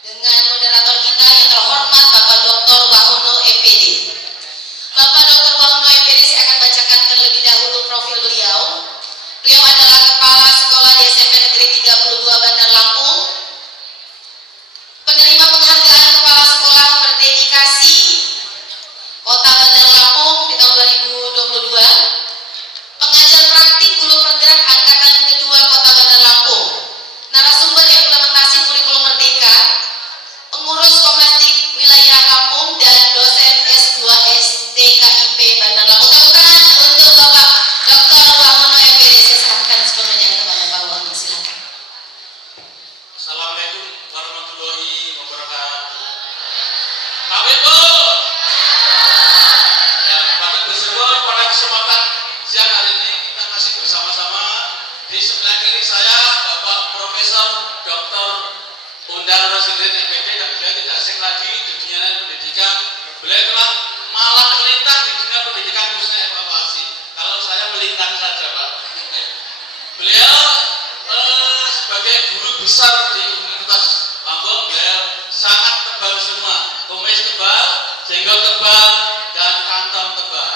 dengan moderator kita yang terhormat Bapak Dr. Wahono MPD. Bapak Dr. Wahono MPD, saya akan bacakan terlebih dahulu profil beliau. Beliau adalah Kepala Sekolah di SMP Negeri 32 Bandar Lampung, penerima penghargaan Kepala Sekolah Berdedikasi Kota Bandar Lampung di tahun 2022, pengajar praktik guru pergerak angkatan kedua Kota Bandar Lampung, narasumber implementasi kurikulum merdeka, pengurus Komnastik wilayah Lampung, dan dosen S2 SDKIP Bandar Lampung. Tepuk tangan untuk Bapak Dr. Wahono MPD. Saya serahkan sepenuhnya kepada Pak Wahono, silakan. Assalamualaikum warahmatullahi wabarakatuh. Pak Beto. Ya, Bapak bersyukur pada kesempatan siang hari ini kita masih bersama-sama. Di sebelah kiri saya Bapak Profesor Dr. Undang Rosidin MPD, dan beliau tidak asing lagi di dunia pendidikan. Beliau telah malah melintang di dunia pendidikan khususnya evaluasi. Kalau saya melintang saja, Pak. Beliau sebagai guru besar di Universitas Lampung, beliau sangat tebal semua, kumis tebal, jenggot tebal, dan kantong tebal.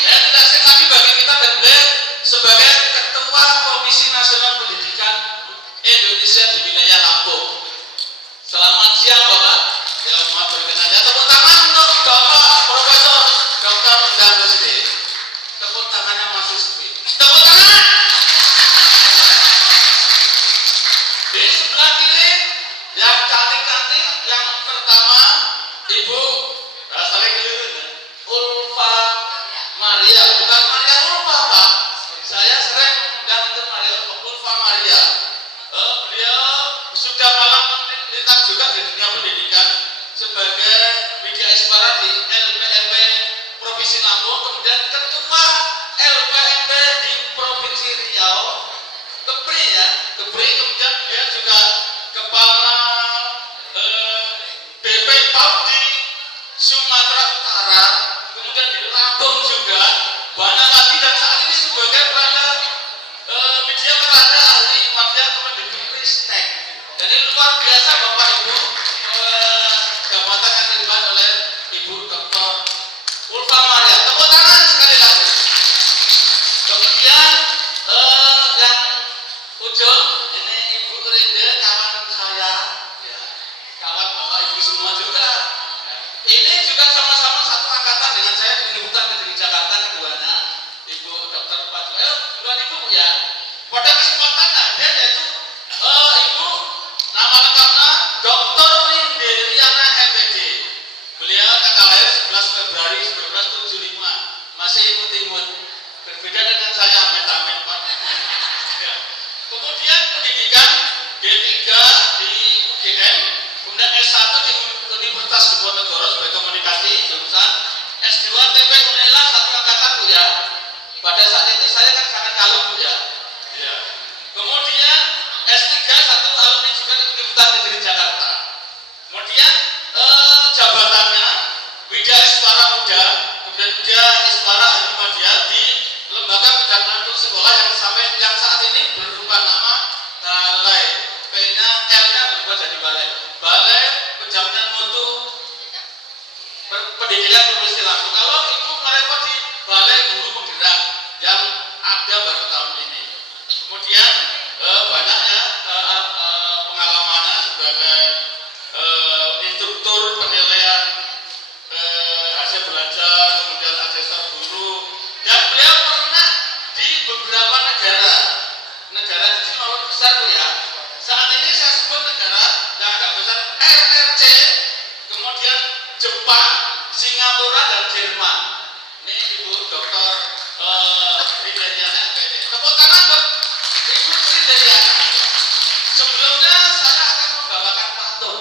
Beliau tidak asing lagi bagi kita, dan beliau sebagai Ketua Komisi Nasional Pendidikan Indonesia di wilayah Lampung. Selamat siang, Bapak. Ya, mohon berkenan aja. Tepuk tangan untuk Bapak Profesor Dr. Undang Rosidin. Tepuk tangannya masih sepi. Tepuk tangan. Di sebelah kiri yang cantik-cantik, yang pertama Ibu saling keliru, Ulfa Maria, bukan Maria Ulfa, Pak. Saya sering mengganti Maria Ulfa Maria. Beliau sudah malam melintang juga di dunia pendidikan sebagai Widya Iswara di LPMP Provinsi Lampung, kemudian Ketua LPMP di Provinsi Riau, Kepri ya, Kepri, kemudian dia juga Kepala BP PAUD di Sumatera Utara, kemudian di Lampung juga, banyak lagi, dan saat ini sebagai media berada ahli media Kemendikbudristek. Jadi luar biasa Bapak Ibu, jabatan yang diemban oleh Ibu Dr. Ulfa Maria. Tepuk tangan sekali lagi. Kemudian yang ujung ini Ibu Rinde, kawan saya, ya, kawan Bapak Ibu semua juga. Ini juga sama-sama satu angkatan dengan saya di Universitas Negeri Jakarta, keduanya Ibu Dr. Pajo. Duluan Ibu ya. Pada kesempatan hadir yaitu Ibu, nama lengkapnya Dr. Rinde Riana MPD. Beliau tanggal lahir 11 Februari 1975, masih imut-imut. Berbeda dengan saya, amit-amit, Pak. Ya. Kemudian pendidikan D3 di UGM, kemudian S1 di Universitas Diponegoro sebagai komunikasi jurusan, S2 TP Unila, satu angkatan Bu ya. Pada saat itu saya kan sangat kalem Bu ya. Ya. Kemudian S3 satu alumni juga di Universitas Negeri Jakarta. Kemudian jabatannya Widya Iswara Muda, kemudian Widya Iswara Muhammadiyah di Lembaga Pendidikan untuk Sekolah yang saat ini berubah nama Balai, P-nya L-nya berubah jadi Balai, Balai Penjaminan Mutu Pendidikan Provinsi Lampung. Kalau Ibu merepot di Balai Guru Penggerak yang ada baru tahun ini. Kemudian banyaknya pengalamannya sebagai instruktur penilaian hasil belajar, kemudian asesor guru, dan beliau pernah di beberapa negara kecil maupun besar Bu ya. Saat ini saya sebut negara yang agak besar, RRC, kemudian Jepang, Singapura, dan Jerman. Ini Ibu Dr. Rinderiana MPD. Tepuk tangan buat Ibu Rinderiana. Sebelumnya saya akan membawakan pantun.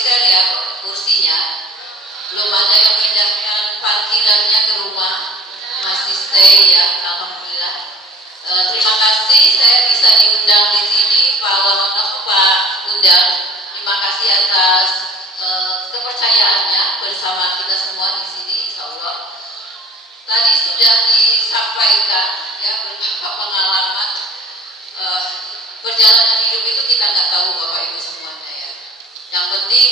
geser ya kursinya. Belum ada yang memindahkan parkirannya ke rumah, masih stay ya, alhamdulillah. Terima kasih saya bisa diundang di sini, Pak Wahono, Pak Undang. Terima kasih atas kepercayaannya bersama kita semua di sini, insya Allah. Tadi sudah disampaikan ya beberapa pengalaman perjalanan hidup itu kita nggak tahu Bapak Ibu semuanya ya. Yang penting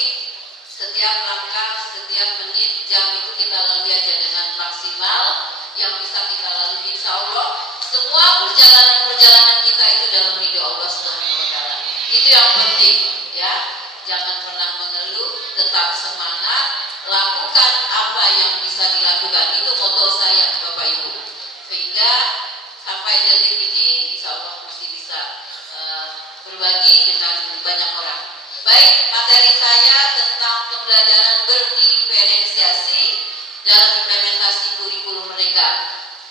setiap langkah, setiap menit, jam itu kita lalui aja dengan maksimal yang bisa kita lalui, insya Allah. Semua perjalanan kita itu dalam ridho Allah Subhanahu wa Ta'ala. Itu yang penting ya. Jangan pernah mengeluh, tetap semangat, lakukan apa yang bisa dilakukan. Itu moto saya Bapak Ibu. Sehingga sampai detik ini insya Allah masih bisa berbagi dengan banyak orang. Baik, materi saya tentang pembelajaran berdiferensiasi dalam implementasi kurikulum Merdeka.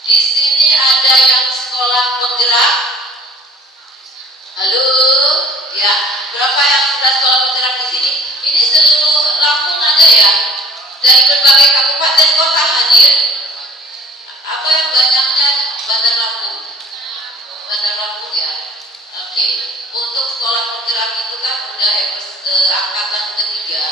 Di sini ada yang sekolah penggerak. Halo, ya. Berapa yang sudah sekolah penggerak di sini? Ini seluruh Lampung ada ya? Dari berbagai kabupaten kota hadir. Apa yang banyaknya Bandar Lampung? Bandar Lampung ya. Oke. Untuk sekolah penggerak itu kan udah angkatan ketiga,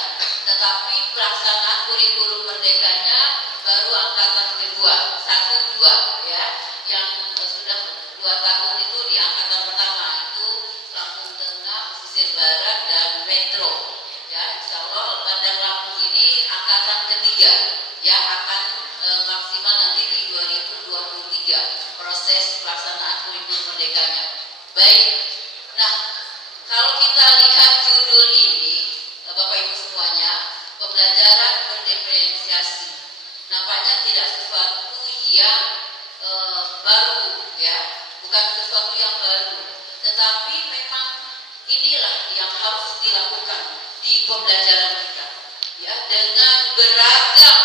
tetapi pelaksanaan kurikulum merdekanya baru angkatan kedua, 1-2 ya. Yang sudah 2 tahun itu di angkatan pertama itu Lampung Tengah, Pesisir Barat dan Metro. Ya, insya Allah Bandar Lampung ini angkatan ketiga ya, akan maksimal nanti di 2023 proses pelaksanaan kurikulum merdekanya. Baik. Nah, kalau kita lihat judul ini, Bapak Ibu semuanya, pembelajaran berdiferensiasi. Nampaknya tidak sesuatu yang baru ya, bukan sesuatu yang baru. Tetapi memang inilah yang harus dilakukan di pembelajaran kita. Ya, dengan beragam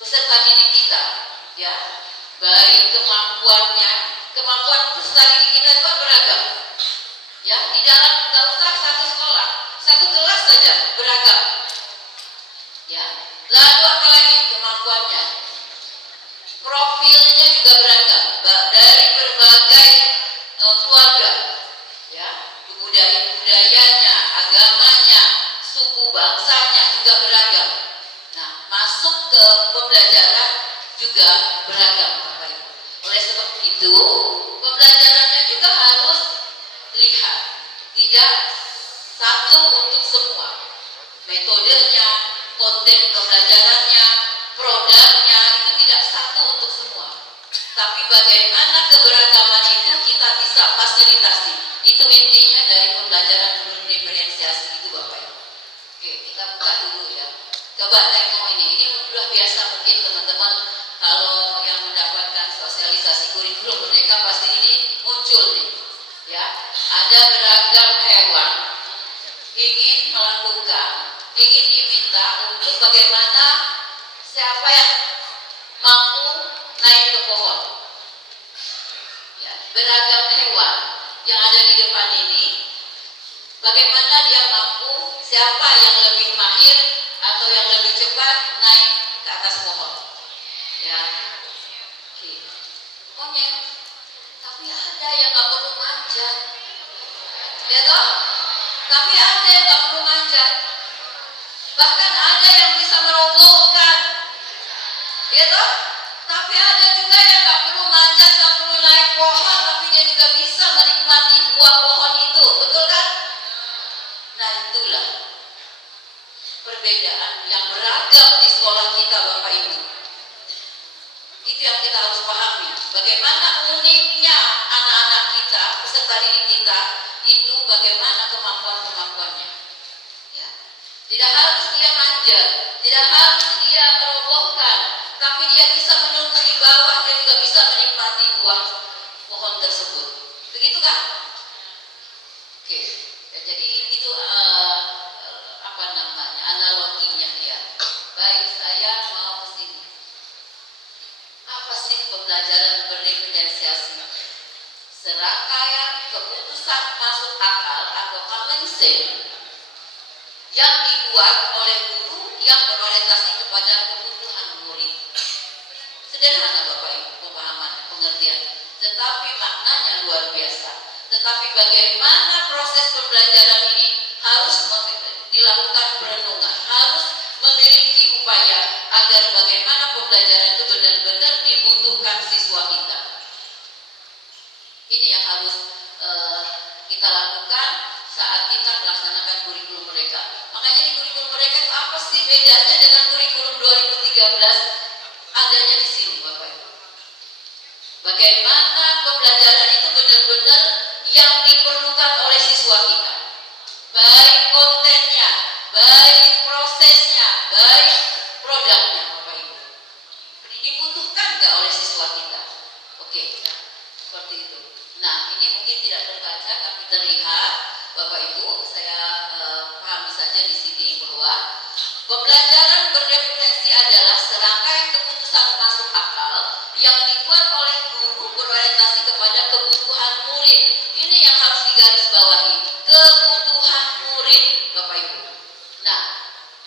peserta didik kita, ya, baik kemampuan peserta didik kita itu beragam. Ya, di dalam nggak usah satu sekolah, satu kelas saja beragam. Ya, lalu apa lagi kemampuannya? Profilnya juga beragam, dari berbagai keluarga. Ya, budayanya, agamanya, suku bangsanya juga beragam. Nah, masuk ke pembelajaran juga beragam, Bapak Ibu. Oleh sebab itu, pembelajarannya juga harus lihat, tidak satu untuk semua. Metodenya, konten pembelajarannya, produknya itu tidak satu untuk semua. Tapi bagaimana keberagaman itu kita bisa fasilitasi. Itu intinya dari pembelajaran berdiferensiasi itu, Bapak Ibu. Oke, kita buka dulu ya. Coba tengok ini udah biasa mungkin teman-teman kalau yang mendapatkan sosialisasi kurikulum Merdeka pasti ini muncul nih. Ya, ada beragam hewan ingin melakukan, ingin diminta untuk bagaimana siapa yang mampu naik ke pohon. Ya, beragam hewan yang ada di depan ini, bagaimana dia mampu, siapa yang lebih mahir atau yang lebih cepat naik ke atas pohon. Ya, oke. Monyet, tapi ada yang nggak perlu manjat, ya toh? Tapi ada yang nggak perlu manjat, bahkan ada yang bisa merobohkan, ya toh? Tapi ada juga yang nggak perlu manjat, nggak perlu naik pohon, tapi dia juga bisa menikmati buah pohon itu, betul kan? Nah, itulah perbedaan yang beragam di sekolah kita, Bapak Ibu. Itu yang kita harus pahami. Bagaimana uniknya anak-anak kita, peserta didik kita, itu bagaimana kemampuan-kemampuannya. Ya. Tidak harus dia manjat, tidak harus dia merobohkan, tapi dia bisa menunggu di bawah, dia juga bisa menikmati buah pohon tersebut. Begitu kan? Oke. Ya, jadi itu apa namanya, analoginya ya. Baik, saya mau ke sini. Apa sih pembelajaran berdiferensiasi? Serangkaian keputusan masuk akal atau common absen yang dibuat oleh guru yang berorientasi kepada kebutuhan murid. Sederhana Bapak Ibu pemahaman, pengertian, tetapi maknanya luar biasa. Tetapi bagaimana proses pembelajaran ini harus dilakukan perenungan, harus memiliki upaya agar bagaimana pembelajaran itu benar-benar dibutuhkan siswa kita. Ini yang harus kita lakukan saat kita melaksanakan kurikulum mereka. Makanya di kurikulum mereka itu apa sih bedanya dengan kurikulum 2013? Adanya di sini Bapak Ibu. Bagaimana pembelajaran itu benar-benar yang diperlukan oleh siswa kita. Baik kontennya, baik prosesnya, baik produknya Bapak Ibu. Dibutuhkan nggak oleh siswa kita? Oke, ya, seperti itu. Nah, ini mungkin tidak terbaca tapi terlihat Bapak Ibu, saya pahami saja di sini bahwa pembelajaran berefleksi adalah serangkaian keputusan masuk akal yang dibuat oleh guru berorientasi kepada kebutuhan murid. Ini yang harus digarisbawahi, kebutuhan murid Bapak Ibu. Nah,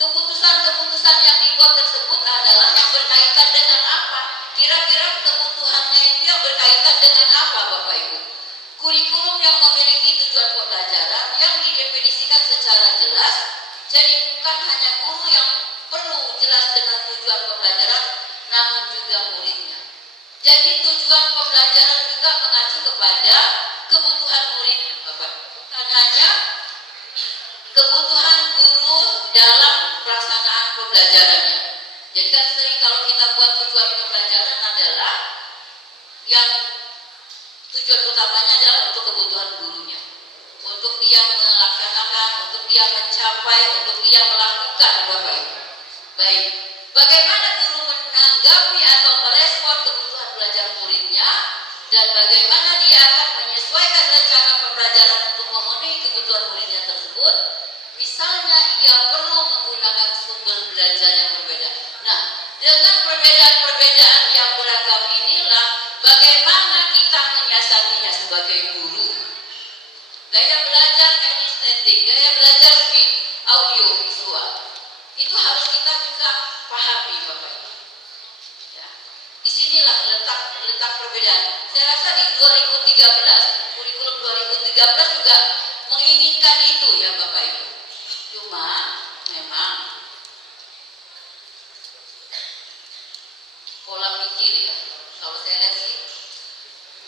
keputusan-keputusan yang dibuat tersebut adalah yang berkaitan dengan apa? Kira-kira kebutuhannya itu yang berkaitan dengan apa Bapak Ibu? Kurikulum yang memiliki tujuan pembelajaran yang didefinisikan secara jelas, jadi bukan hanya guru yang perlu jelas dengan tujuan pembelajaran, namun juga muridnya. Jadi tujuan pembelajaran juga mengacu kepada kebutuhan muridnya Bapak. Bukan hanya kebutuhan guru dalam pelaksanaan pembelajarannya. Jadi kan sering kalau kita buat tujuan pembelajaran adalah yang tujuan utamanya adalah untuk kebutuhan gurunya, untuk dia melaksanakan, untuk dia mencapai, untuk dia melakukan Bapak Ibu. Baik, bagaimana guru menanggapi atau merespon kebutuhan belajar muridnya dan bagaimana dia akan menyesuaikan rencana pembelajaran untuk memenuhi kebutuhan muridnya tersebut. Misalnya ia perlu menggunakan sumber belajar yang berbeda. Nah, dengan perbedaan-perbedaan yang beragam inilah bagaimana kita menyiasatinya sebagai guru. Gaya belajar kinestetik, gaya belajar audio visual, itu harus kita juga pahami Bapak Ibu. Ya. Disinilah letak perbedaan. Saya rasa di 2013, kurikulum 2013 juga menginginkan itu ya Bapak Ibu. Cuma memang pola pikir ya, kalau saya lihat sih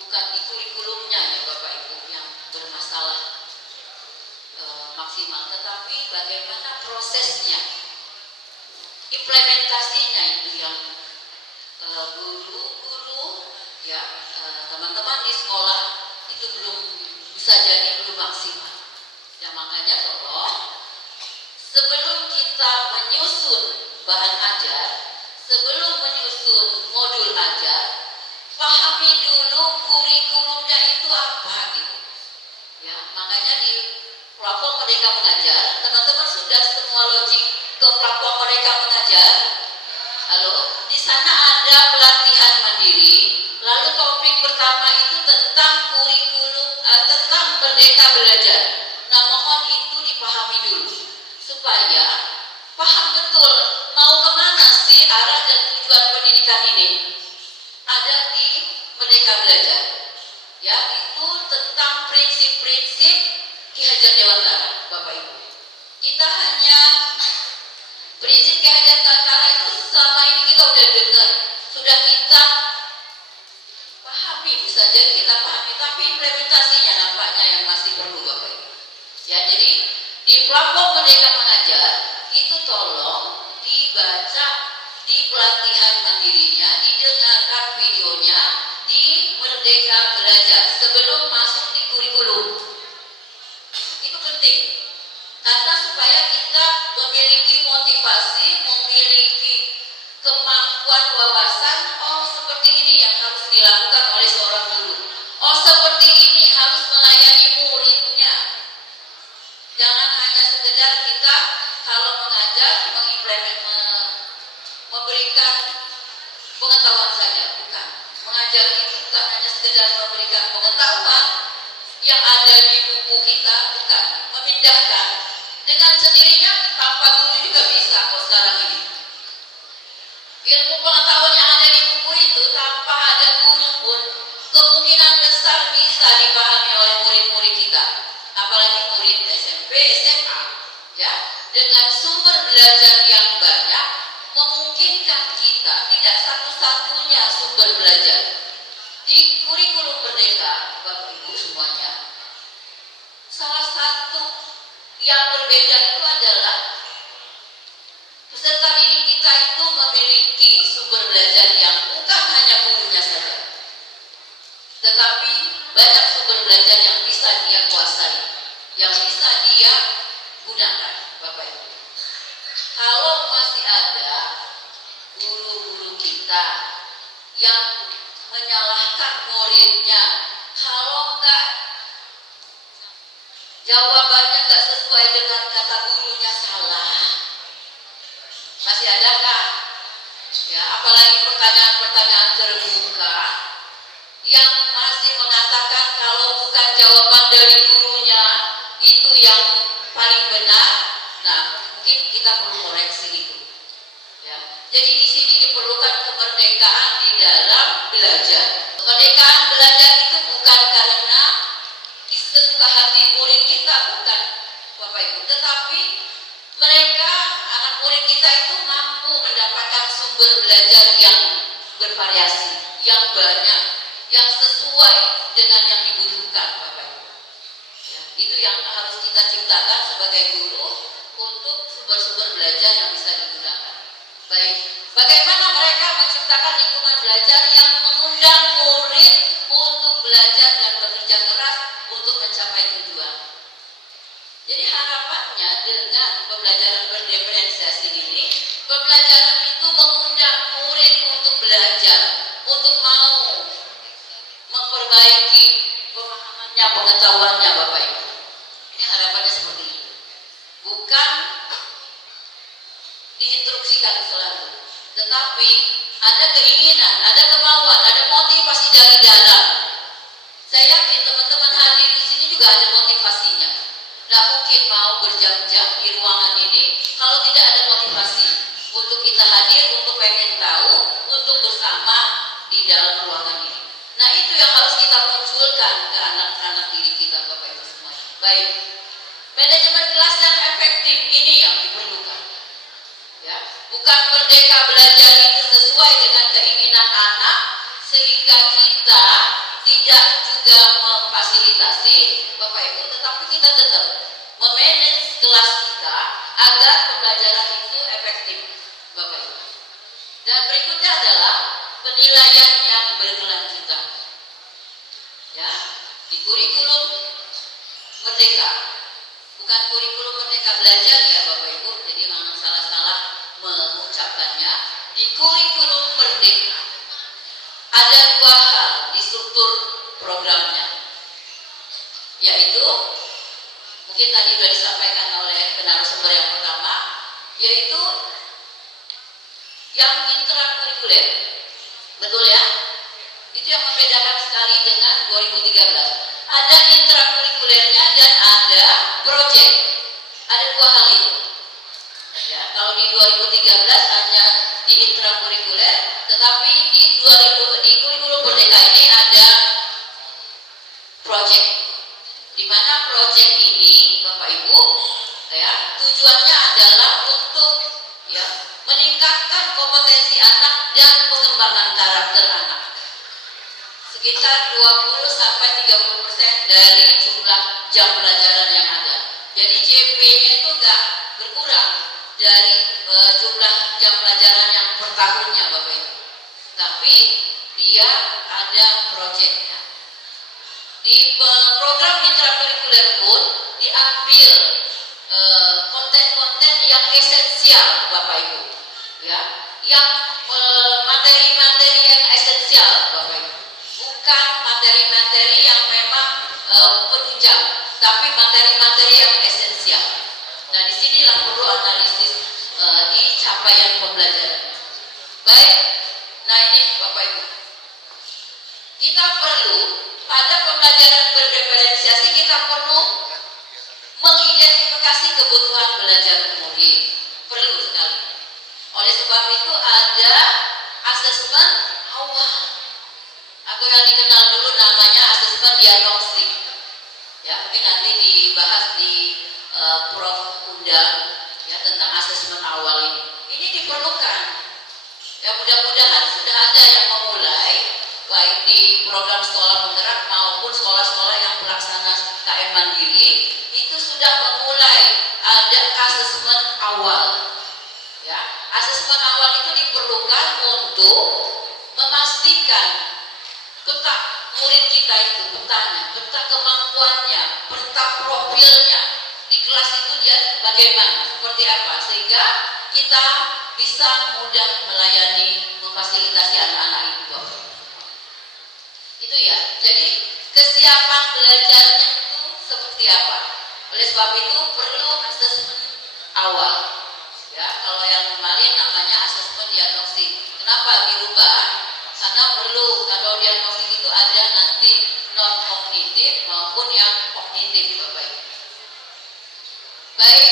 bukan di kurikulumnya ya Bapak Ibu yang bermasalah maksimal, tetapi bagaimana prosesnya, implementasinya itu yang guru-guru ya teman-teman di sekolah itu bisa jadi belum maksimal. Ya makanya tolong sebelum kita menyusun bahan ajar, sebelum menyusun modul ajar, pahami dulu kurikulumnya itu apa gitu. Ya, makanya di platform Merdeka Mengajar, teman-teman sudah semua logik ke platform Merdeka Mengajar. Halo, di sana ada pelatihan mandiri. Lalu topik pertama itu tentang kurikulum, tentang Merdeka Belajar. Nah, mohon itu dipahami dulu supaya paham betul mau kemana sih arah dan tujuan pendidikan ini. Ada di Merdeka Belajar. Ya, itu tentang prinsip-prinsip Ki Hajar Dewantara, Bapak Ibu. Kita hanya prinsip Ki Hajar Dewantara itu selama ini kita udah dengar, sudah kita pahami, bisa jadi kita pahami, tapi implementasinya nampaknya yang masih perlu Bapak Ibu. Ya, jadi di platform Merdeka Mengajar itu tolong dibaca, di pelatihan mandirinya, didengarkan videonya di Merdeka Belajar sebelum masuk di kurikulum. Itu penting karena supaya kita memiliki motivasi, memiliki kemampuan wawasan. Oh, seperti ini yang harus dilakukan oleh seorang guru. Oh, seperti ini harus melayani muridnya. Jangan hanya sekedar kita kalau mengajar memberikan pengetahuan saja, bukan. Mengajar itu bukan hanya sekedar memberikan pengetahuan, yang ada di buku kita, bukan memindahkan dengan sendirinya tanpa guru juga bisa kok sekarang ini. Ilmu pengetahuan yang ada di buku itu tanpa ada guru pun kemungkinan besar bisa dipahami oleh murid-murid kita, apalagi murid SMP, SMA, ya, dengan sumber belajar yang banyak memungkinkan kita tidak satu-satunya sumber belajar. Di kurikulum Merdeka, Bapak Ibu semuanya, salah satu yang berbeda itu adalah peserta didik kita itu memiliki sumber belajar yang bukan hanya gurunya saja, tetapi banyak sumber belajar yang bisa dia kuasai, yang bisa dia gunakan, Bapak Ibu. Kalau masih ada guru-guru kita yang menyalahkan muridnya, kalau enggak jawabannya enggak sesuai dengan kata gurunya salah, masih adakah? Ya, apalagi pertanyaan-pertanyaan terbuka yang masih mengatakan kalau bukan jawaban dari gurunya itu yang paling benar. Nah, mungkin kita perlu koreksi itu. Ya. Jadi di sini diperlukan kemerdekaan di dalam belajar. Kemerdekaan belajar itu bukan karena sesuka hati murid kita, bukan, Bapak Ibu, tetapi mereka, anak murid kita itu mampu mendapatkan sumber belajar yang bervariasi, yang banyak, yang sesuai dengan yang dibutuhkan, Bapak Ibu. Ya, itu yang harus kita ciptakan sebagai guru untuk sumber-sumber belajar yang bisa digunakan. Baik, bagaimana mereka menciptakan lingkungan belajar yang mengundang murid untuk belajar dan bekerja keras untuk mencapai tujuan. Jadi harapannya dengan pembelajaran berdiferensiasi ini, pembelajaran itu mengundang murid untuk belajar, untuk mau memperbaiki pemahamannya, pengetahuannya, Bapak Ibu. Ini harapannya seperti itu. Bukan diinstruksikan selalu, tetapi ada keinginan, ada kemauan, ada motivasi dari dalam. Saya yakin teman-teman hadir di sini juga ada motivasinya. Tidak mungkin mau berjam-jam di ruangan ini kalau tidak ada motivasi untuk kita hadir, untuk pengen tahu, untuk bersama di dalam ruangan ini. Nah, itu yang harus kita munculkan ke anak-anak didik kita, Bapak Ibu semuanya. Baik, manajemen kelas yang efektif ini yang diperlukan. Ya, bukan merdeka belajar itu sesuai dengan keinginan anak sehingga kita tidak juga memfasilitasi, Bapak Ibu, tetapi kita tetap memanage kelas kita agar pembelajaran itu efektif, Bapak Ibu. Dan berikutnya adalah penilaian yang berkelanjutan. Ya, di kurikulum Merdeka, bukan kurikulum Merdeka belajar ya, Bapak Ibu. Jadi jangan salah-salah mengucapkannya. Di kurikulum Merdeka ada dua hal di struktur programnya, yaitu mungkin tadi sudah disampaikan oleh narasumber yang pertama, yaitu yang intrakurikuler. Betul ya? Itu yang membedakan sekali dengan 2013. Ada intrakurikulernya dan ada proyek. Ada dua hal itu. Ya, kalau di 2013 hanya di intrakurikuler, tetapi di kurikulum Merdeka ini ada proyek. Di mana proyek ini, Bapak Ibu, ya, tujuannya adalah untuk ya meningkatkan kompetensi anak dan pengembangan karakter anak. Sekitar 20-30% dari jumlah jam pelajaran yang ada. Jadi JP-nya itu enggak berkurang dari jumlah jam pelajaran yang per tahunnya, Bapak Ibu. Tapi dia ada proyeknya. Di program intrakurikuler pun diambil konten-konten yang esensial, Bapak Ibu, ya, yang materi-materi yang esensial, Bapak Ibu, bukan materi-materi yang memang penunjang, tapi materi-materi yang esensial. Nah, disinilah perlu analisis di capaian pembelajaran. Baik, nah ini Bapak Ibu, kita perlu pada pembelajaran berdiferensiasi kita perlu mengidentifikasi kebutuhan belajar murid. Perlu sekali. Oleh sebab itu ada asesmen awal atau yang dikenal dulu namanya asesmen diagnostik. Ya, mungkin nanti dibahas di Prof undang ya tentang asesmen awal ini. Ini diperlukan. Ya, mudah-mudahan sudah ada yang memulai baik di program sekolah penggerak maupun sekolah-sekolah yang pelaksana KM Mandiri itu sudah memulai ada asesmen awal. Ya, asesmen awal itu diperlukan untuk memastikan peta murid kita itu, petanya, peta kemampuannya, peta profilnya di kelas itu dia bagaimana, seperti apa, sehingga kita bisa mudah melayani, memfasilitasi anak-anak itu. Itu ya, jadi kesiapan belajarnya itu seperti apa. Oleh sebab itu perlu asesmen awal. Ya, kalau yang kemarin namanya asesmen diagnostik. Kenapa dirubah? Karena perlu, kalau diagnostik itu ada nanti non kognitif maupun yang kognitif, Bapak Ibu. Baik,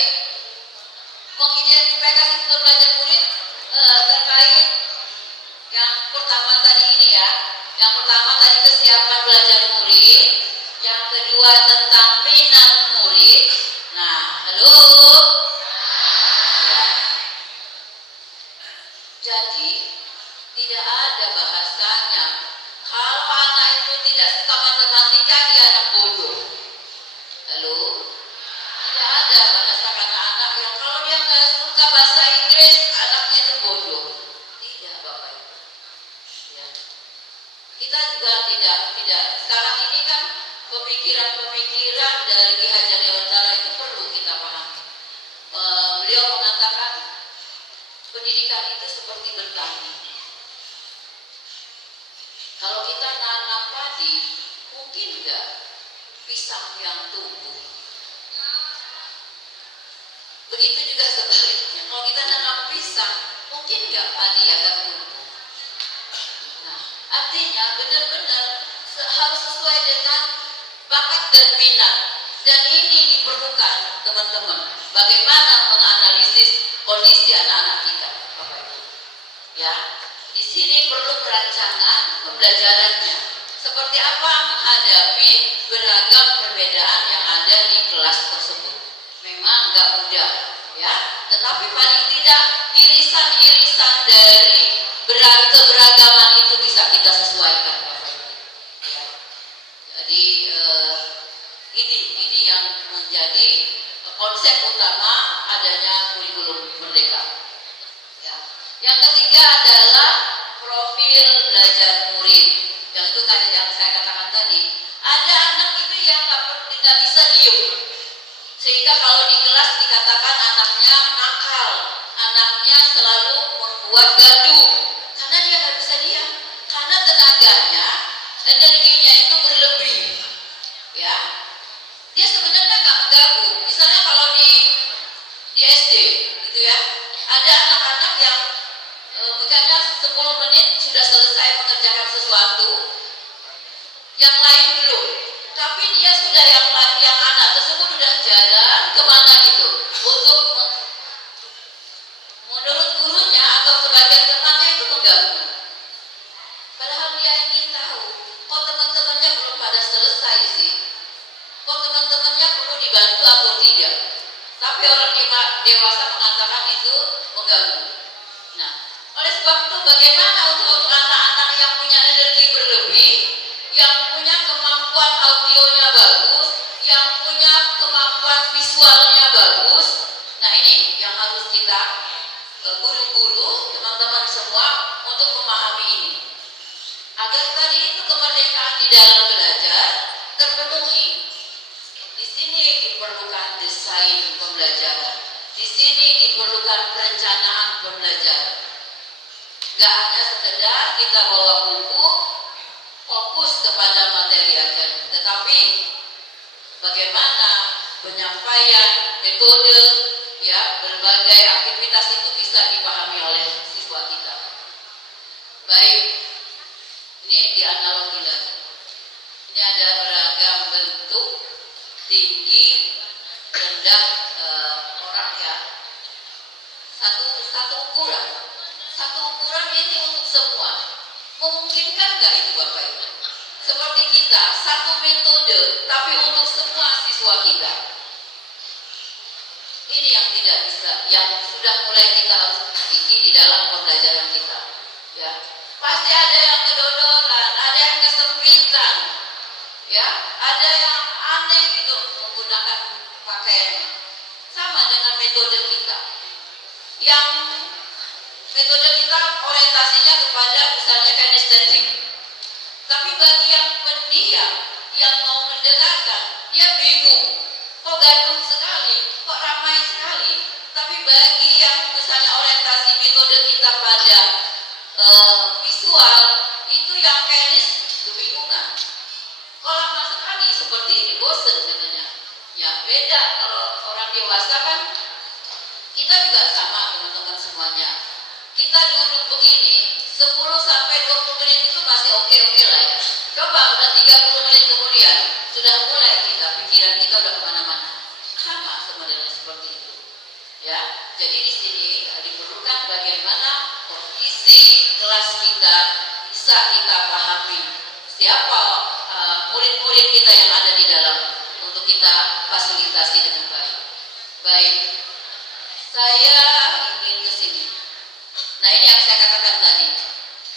mengidentifikasi kebutuhan belajar murid terkait yang pertama tadi ini ya. Yang pertama tadi kesiapan belajar murid, yang kedua tentang minat murid. Nah, halo. Ya. Jadi tidak ada bahasanya. Kalau anak itu tidak suka matematika, dia anak bodoh. Halo? Tidak ada bahasa anak-anak yang kalau dia nggak suka bahasa Inggris, anaknya itu bodoh. Tidak, Bapak Ibu. Ya. Kita juga tidak. Sekarang ini kan pemikiran-pemikiran dari Ki Hajar Dewantara itu perlu kita pahami. Beliau mengatakan pendidikan itu seperti bertani. Kalau kita nanam padi, mungkin enggak pisang yang tumbuh. Begitu juga sebaliknya. Kalau kita nanam pisang, mungkin enggak padi akan tumbuh. Nah, artinya benar-benar harus sesuai dengan bakat dan minat. Dan ini diperlukan teman-teman. Bagaimana menganalisis kondisi anak-anak kita, Bapak Ibu. Ya, di sini perlu perancangan pembelajarannya. Seperti apa menghadapi beragam perbedaan yang ada di kelas tersebut. Memang nggak mudah, ya. Tetapi paling tidak irisan-irisan dari keberagaman itu bisa kita sesuaikan, Bapak Ibu. Ya. Jadi ini yang menjadi konsep utama adanya kurikulum merdeka. Ya. Yang ketiga adalah profil belajar murid. Yang itu kayak yang saya katakan tadi. Ada anak itu yang nggak bisa diem, sehingga kalau di kelas dikatakan anaknya nakal, anaknya selalu membuat gaduh, karena dia nggak bisa diam, karena tenaganya, energinya itu berlebih. Ya, dia sebenarnya nggak mengganggu. Misalnya kalau di SD, gitu ya, ada anak-anak yang bukannya 10 menit sudah selesai mengerjakan sesuatu, yang lain belum, tapi dia sudah yang anak tersebut sudah jalan kemana gitu untuk menurut gurunya atau sebagian temannya itu mengganggu. Padahal dia ingin tahu, kok teman-temannya belum pada selesai sih, kok teman-temannya perlu dibantu atau tidak. Tapi orang dewasa mengatakan itu mengganggu. Nah, oleh sebab itu bagaimana untuk anak-anak yang punya energi berlebih, yang punya kemampuan audionya bagus, yang punya kemampuan visualnya bagus. Nah, ini yang harus kita guru-guru, teman-teman semua untuk memahami ini. Agar tadi itu kemerdekaan di dalam belajar terpenuhi. Di sini diperlukan desain pembelajaran. Di sini diperlukan perencanaan pembelajaran. Gak hanya sekedar kita bawa buku, fokus kepada materi aja, tetapi bagaimana penyampaian, metode, ya, berbagai aktivitas itu bisa dipahami oleh siswa kita. Baik, ini Ini dianalogi lagi. Ini ada beragam bentuk, tinggi, rendah orang ya. Satu ukuran. Satu ukuran ini untuk semua. Memungkinkan nggak itu Bapak Ibu? Seperti kita, satu metode, tapi untuk semua siswa kita. Ini yang tidak bisa, yang sudah mulai kita harus miliki di dalam pembelajaran kita. Ya, pasti ada yang kedodoran, ada yang kesempitan, ya, ada yang aneh gitu menggunakan pakaiannya. Sama dengan metode kita. Yang metode kita orientasinya kepada misalnya kinestetik. Tapi bagi yang pendiam, yang mau mendengarkan, dia bingung. Kok gaduh sekali, kok ramai sekali. Tapi bagi yang misalnya orientasi metode kita pada visual, itu yang kinis kebingungan. Kok lama sekali seperti ini, bosen katanya. Ya beda kalau orang dewasa kan, kita juga sama teman-teman semuanya. Kita duduk begini 10 sampai 20 menit itu masih oke-oke lah ya. Coba udah 30 menit kemudian sudah mulai pikiran kita udah kemana-mana. Sama sebenarnya seperti itu. Ya, jadi di sini diperlukan bagaimana kondisi kelas kita bisa kita pahami. Siapa murid-murid kita yang ada di dalam untuk kita fasilitasi dengan baik. Baik, saya ingin ke sini. Nah ini yang saya katakan tadi.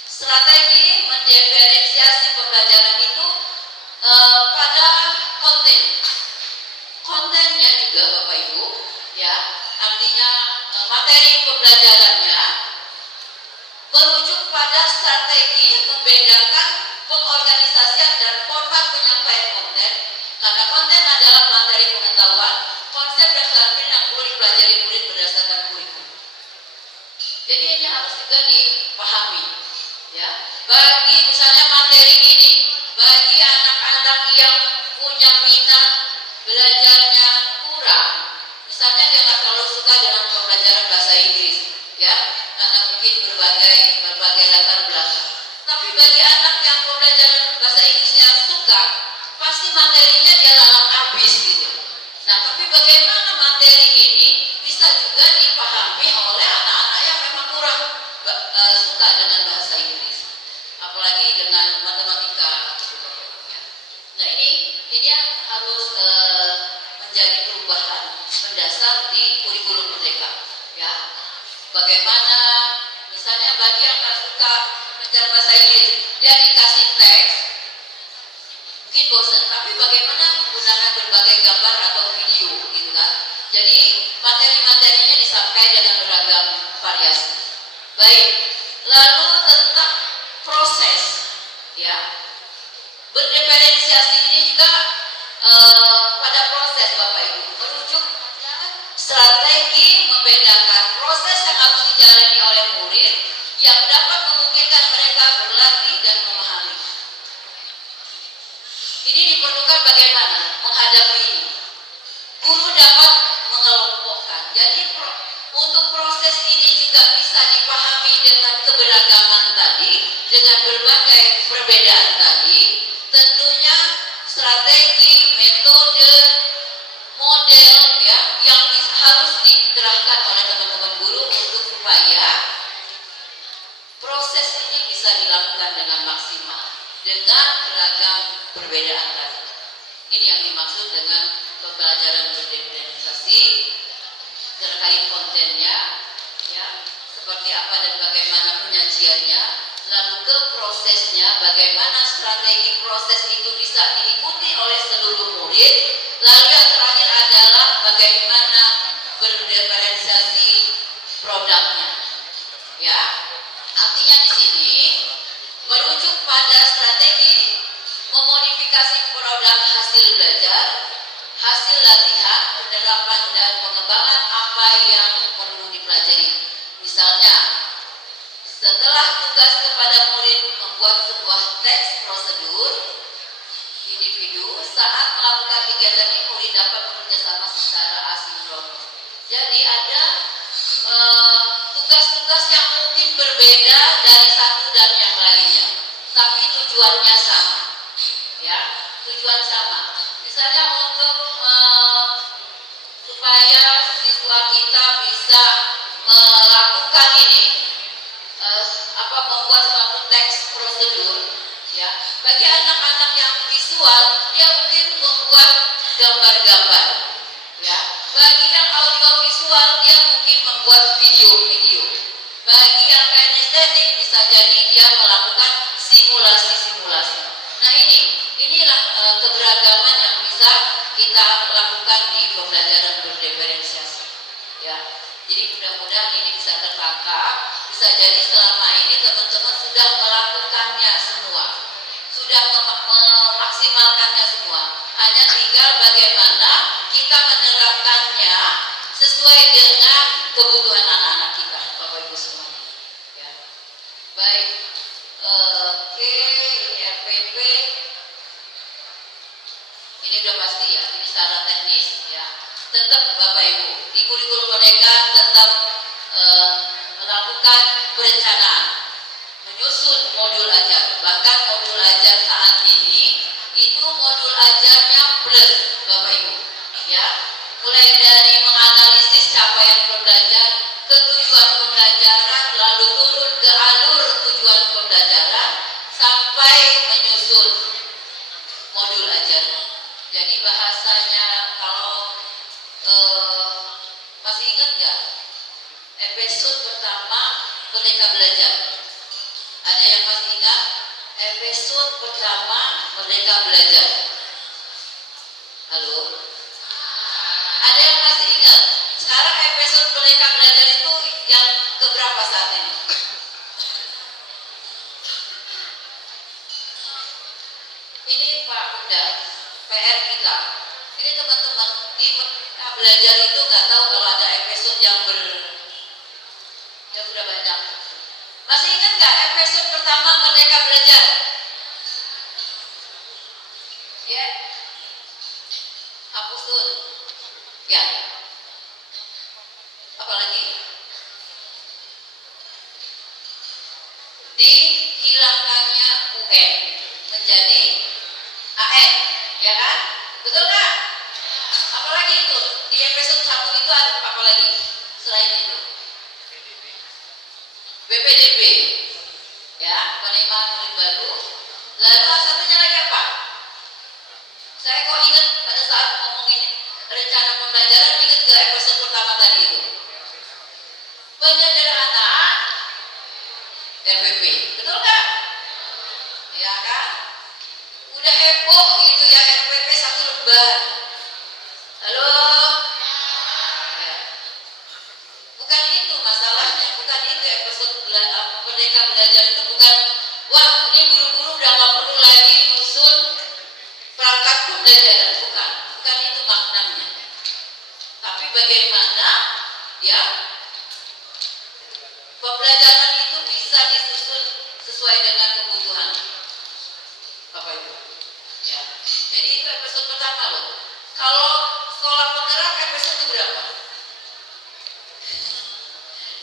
Strategi mendiferensiasi pembelajaran itu pada konten. Kontennya juga Bapak Ibu, ya, artinya materi pembelajarannya merujuk pada strategi membedakan pengorganisasian dan format penyampaian konten. Karena konten adalah materi pengetahuan, konsep dan doktrin yang perlu dipelajari murid berdasarkan kurikulum. Jadi ini harus juga dipahami, ya. Bagi misalnya materi ini, bagi anak-anak yang punya minat belajarnya kurang, misalnya dia nggak terlalu suka dengan pembelajaran bahasa Inggris, ya, karena mungkin berbagai latar belakang. Tapi bagi anak yang pembelajaran bahasa Inggrisnya suka, pasti materinya dia lalap habis gitu. Nah, tapi bagaimana materi ini bisa juga dipahami oleh anak-anak yang memang kurang suka dengan bahasa Inggris, apalagi dengan matematika. Nah, ini yang harus menjadi perubahan mendasar di kurikulum merdeka. Ya, bagaimana misalnya bagi yang nggak suka belajar bahasa Inggris, dia dikasih teks, mungkin bosan. Tapi bagaimana menggunakan berbagai gambar atau video, gitu kan? Jadi materi-materinya disampaikan dengan beragam variasi. Baik, lalu tentang proses, ya, berdiferensiasi ini juga pada proses Bapak Ibu merujuk strategi membedakan proses yang harus dijalani oleh murid yang dapat memungkinkan mereka berlatih dan memahami. Ini diperlukan bagaimana menghadapi ini. Guru dapat mengelompokkan. Jadi untuk proses ini juga bisa dipahami dengan keberagaman tadi, dengan berbagai perbedaan tadi. Tentunya strategi, metode, model ya yang harus dikerahkan oleh teman-teman guru untuk supaya proses ini bisa dilakukan dengan maksimal dengan beragam perbedaan tadi. Ini yang dimaksud dengan pembelajaran berdiferensiasi terkait kontennya, ya, seperti apa dan bagaimana penyajiannya, lalu ke prosesnya, bagaimana strategi proses itu bisa diikuti oleh seluruh murid, lalu yang terakhir adalah bagaimana berdiferensiasi produknya, ya. Artinya di sini merujuk pada strategi memodifikasi produk hasil belajar, hasil latihan, penerapan dan pengembangan apa yang perlu dipelajari. Misalnya, setelah tugas kepada murid membuat sebuah teks prosedur individu, saat melakukan kegiatan ini murid dapat bekerjasama secara asinkronus. Jadi ada tugas-tugas yang mungkin berbeda dari satu dan yang lainnya. tapi tujuannya sama, ya, tujuan sama. Misalnya untuk supaya siswa kita bisa melakukan ini, membuat suatu teks prosedur, ya. Bagi anak-anak yang visual, dia mungkin membuat gambar-gambar, ya. Bagi yang audiovisual, dia mungkin membuat video-video. Bagi yang kinestetik, bisa jadi dia melakukan simulasi-simulasi. Nah, inilah keberagaman yang bisa kita lakukan di pembelajaran berdiferensiasi, ya. Jadi mudah-mudahan ini bisa tertangkap. Bisa jadi selama ini teman-teman sudah melakukannya semua, sudah memaksimalkannya semua. Hanya tinggal bagaimana kita menerapkannya sesuai dengan kebutuhan anak-anak kita, Bapak Ibu semuanya. Ya. Baik, oke, ini RPP, ini udah pasti ya, ini secara teknis ya. Tetap Bapak Ibu di kurikulum Merdeka tetap melakukan perencanaan, menyusun modul ajar. Bahkan modul ajar saat ini itu modul ajarnya plus, Bapak Ibu, ya. Mulai dari menganalisis capaian pembelajar, ke tujuan pembelajaran, lalu turun ke alur tujuan pembelajaran, sampai menyusun modul ajar. Jadi bahasanya kalau masih ingat nggak? Episode pertama Merdeka Belajar. Ada yang masih ingat? Episode pertama Merdeka Belajar. Halo? Ada yang masih ingat? Sekarang episode Merdeka Belajar itu yang keberapa saat ini? Ini Pak Bunda, PR kita. Ini teman-teman di Merdeka Belajar itu nggak tahu kalau ada episode yang sudah banyak. Masih ingat nggak episode pertama Merdeka Belajar? Ya, hapusun. Ya. Apalagi? Dihilangkannya UN menjadi AN, ya kan? Betul nggak? Apalagi itu? Di episode 1 itu ada apa lagi? Selain itu? BPDB, ya, penerimaan murid baru. Lalu satunya lagi apa? Saya kok ingat pada saat ngomongin rencana pembelajaran, ingat ke episode pertama tadi itu. Penyederhanaan RPP, betul nggak? Ya kan? Udah heboh gitu ya RPP 1 lembar. Halo? Ya. Bukan itu masalahnya, bukan itu episode Merdeka Belajar itu bukan, wah ini guru-guru udah gak perlu lagi nyusun perangkat pembelajaran, bukan itu maknanya. Tapi bagaimana ya pembelajaran itu bisa disusun sesuai dengan kebutuhan Bapak Ibu. Ya. Jadi itu episode pertama loh. Kalau sekolah penggerak episode berapa?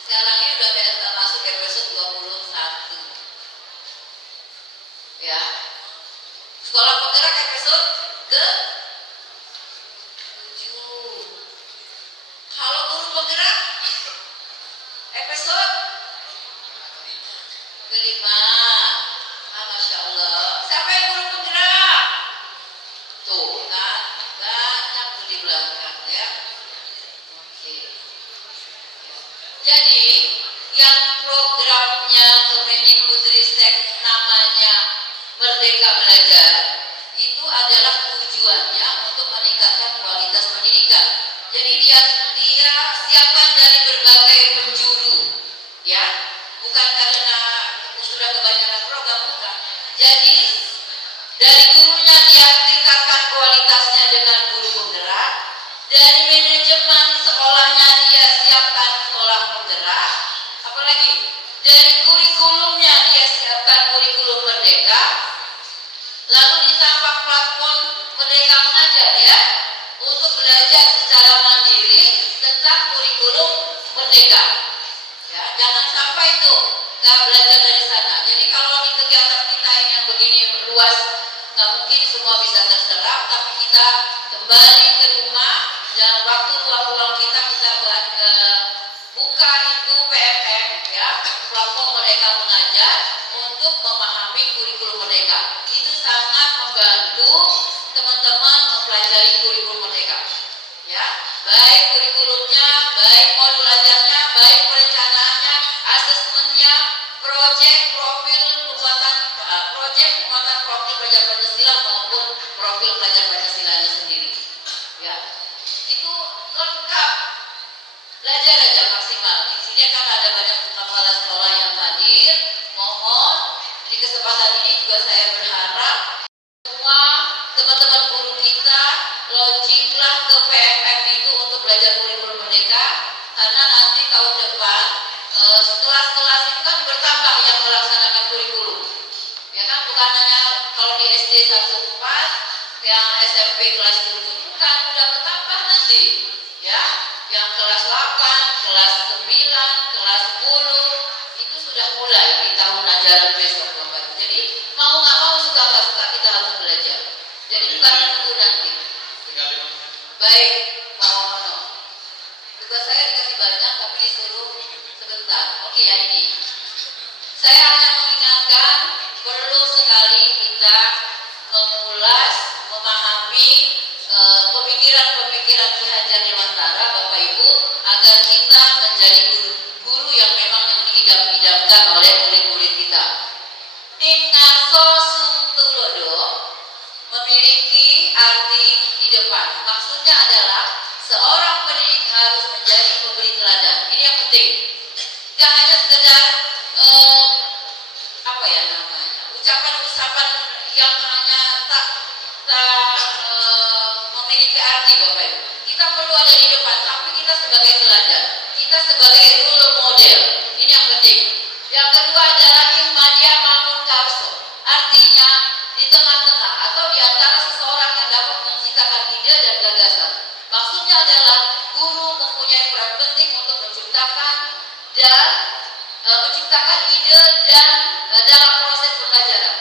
Sekarang ini udah masuk episode 21. Ya. Sekolah penggerak episode ke 7. Kalau guru penggerak episode ke-5. Masya Allah. Siapa yang guru penggerak? Tuh kan, banyak tuh di belakang ya. Oke. Jadi yang programnya Kemendikbudristek namanya Merdeka Belajar itu adalah tujuannya untuk meningkatkan kualitas pendidikan. Jadi dia siapkan dari berbagai penjuru, ya, bukan karena sudah kebanyakan program, bukan. Jadi dari gurunya dia tingkatkan kualitasnya dengan guru penggerak, dari manajemen sekolahnya dia siapkan sekolah penggerak, apalagi dari kurikulumnya dia siapkan kurikulum merdeka, lalu ditambah platform Merdeka Mengajar ya, untuk belajar secara mandiri tentang kurikulum merdeka. Ya, jangan sampai itu nggak belajar dari sana. Jadi kalau di kegiatan kita ini yang begini luas, nggak mungkin semua bisa terserap, tapi kita kembali ke rumah dan waktu luang-luang kita buat buka itu PMM, ya, platform Merdeka Mengajar, untuk memahami kurikulum Merdeka. Itu sangat membantu teman-teman mempelajari kurikulum Merdeka, ya, baik kurikulumnya, baik modul ajarnya, baik perencanaannya, asesmennya, proyek profil pembuatan profil pelajar Pancasila maupun profil pelajar Pancasilanya sendiri, ya, itu lengkap. Belajar aja maksimal. Di sini kan ada banyak kepala sekolah yang hadir. Mohon di kesempatan ini juga saya berharap semua teman-teman guru kita logiklah ke PMM itu untuk belajar kurikulum Merdeka, karena nanti tahun depan kelas-kelas itu kan bertambah yang melaksanakan kurikulum, ya kan, bukan hanya kalau di SD 1-4, yang SMP kelas 7, bukan, udah bertambah nanti, ya, yang kelas 8, kelas 9, kelas 10 itu sudah mulai di tahun ajaran besok, Bapak. Jadi mau nggak mau, suka nggak suka, kita harus belajar. Jadi bukan menunggu nanti. Baik, Pak Wamono. Tugas saya dikasih banyak, tapi disuruh sebentar. Oke, ya ini. Saya hanya mengingatkan perlu sekali kita mengulas, memahami pemikiran-pemikiran Ki Hajar Dewantara, Bapak Ibu, agar kita menjadi guru yang memang yang diidam-idamkan oleh murid-murid kita. Tim Ngaso Sum Tulodo memiliki arti di depan. Maksudnya adalah seorang pendidik harus menjadi pemberi teladan. Ini yang penting. Jangan hanya sekedar apa ya namanya, ucapan-ucapan yang hanya tak memiliki arti, Bapak Ibu. Kita perlu ada di depan, tapi kita sebagai teladan, kita sebagai role model. Ini yang penting. Yang kedua adalah Ihmadiyah Mangun Karso. Artinya di tengah-tengah atau di antara seseorang yang dapat menciptakan ide dan gagasan. Maksudnya adalah guru mempunyai peran penting untuk menciptakan ide dan dalam proses pembelajaran.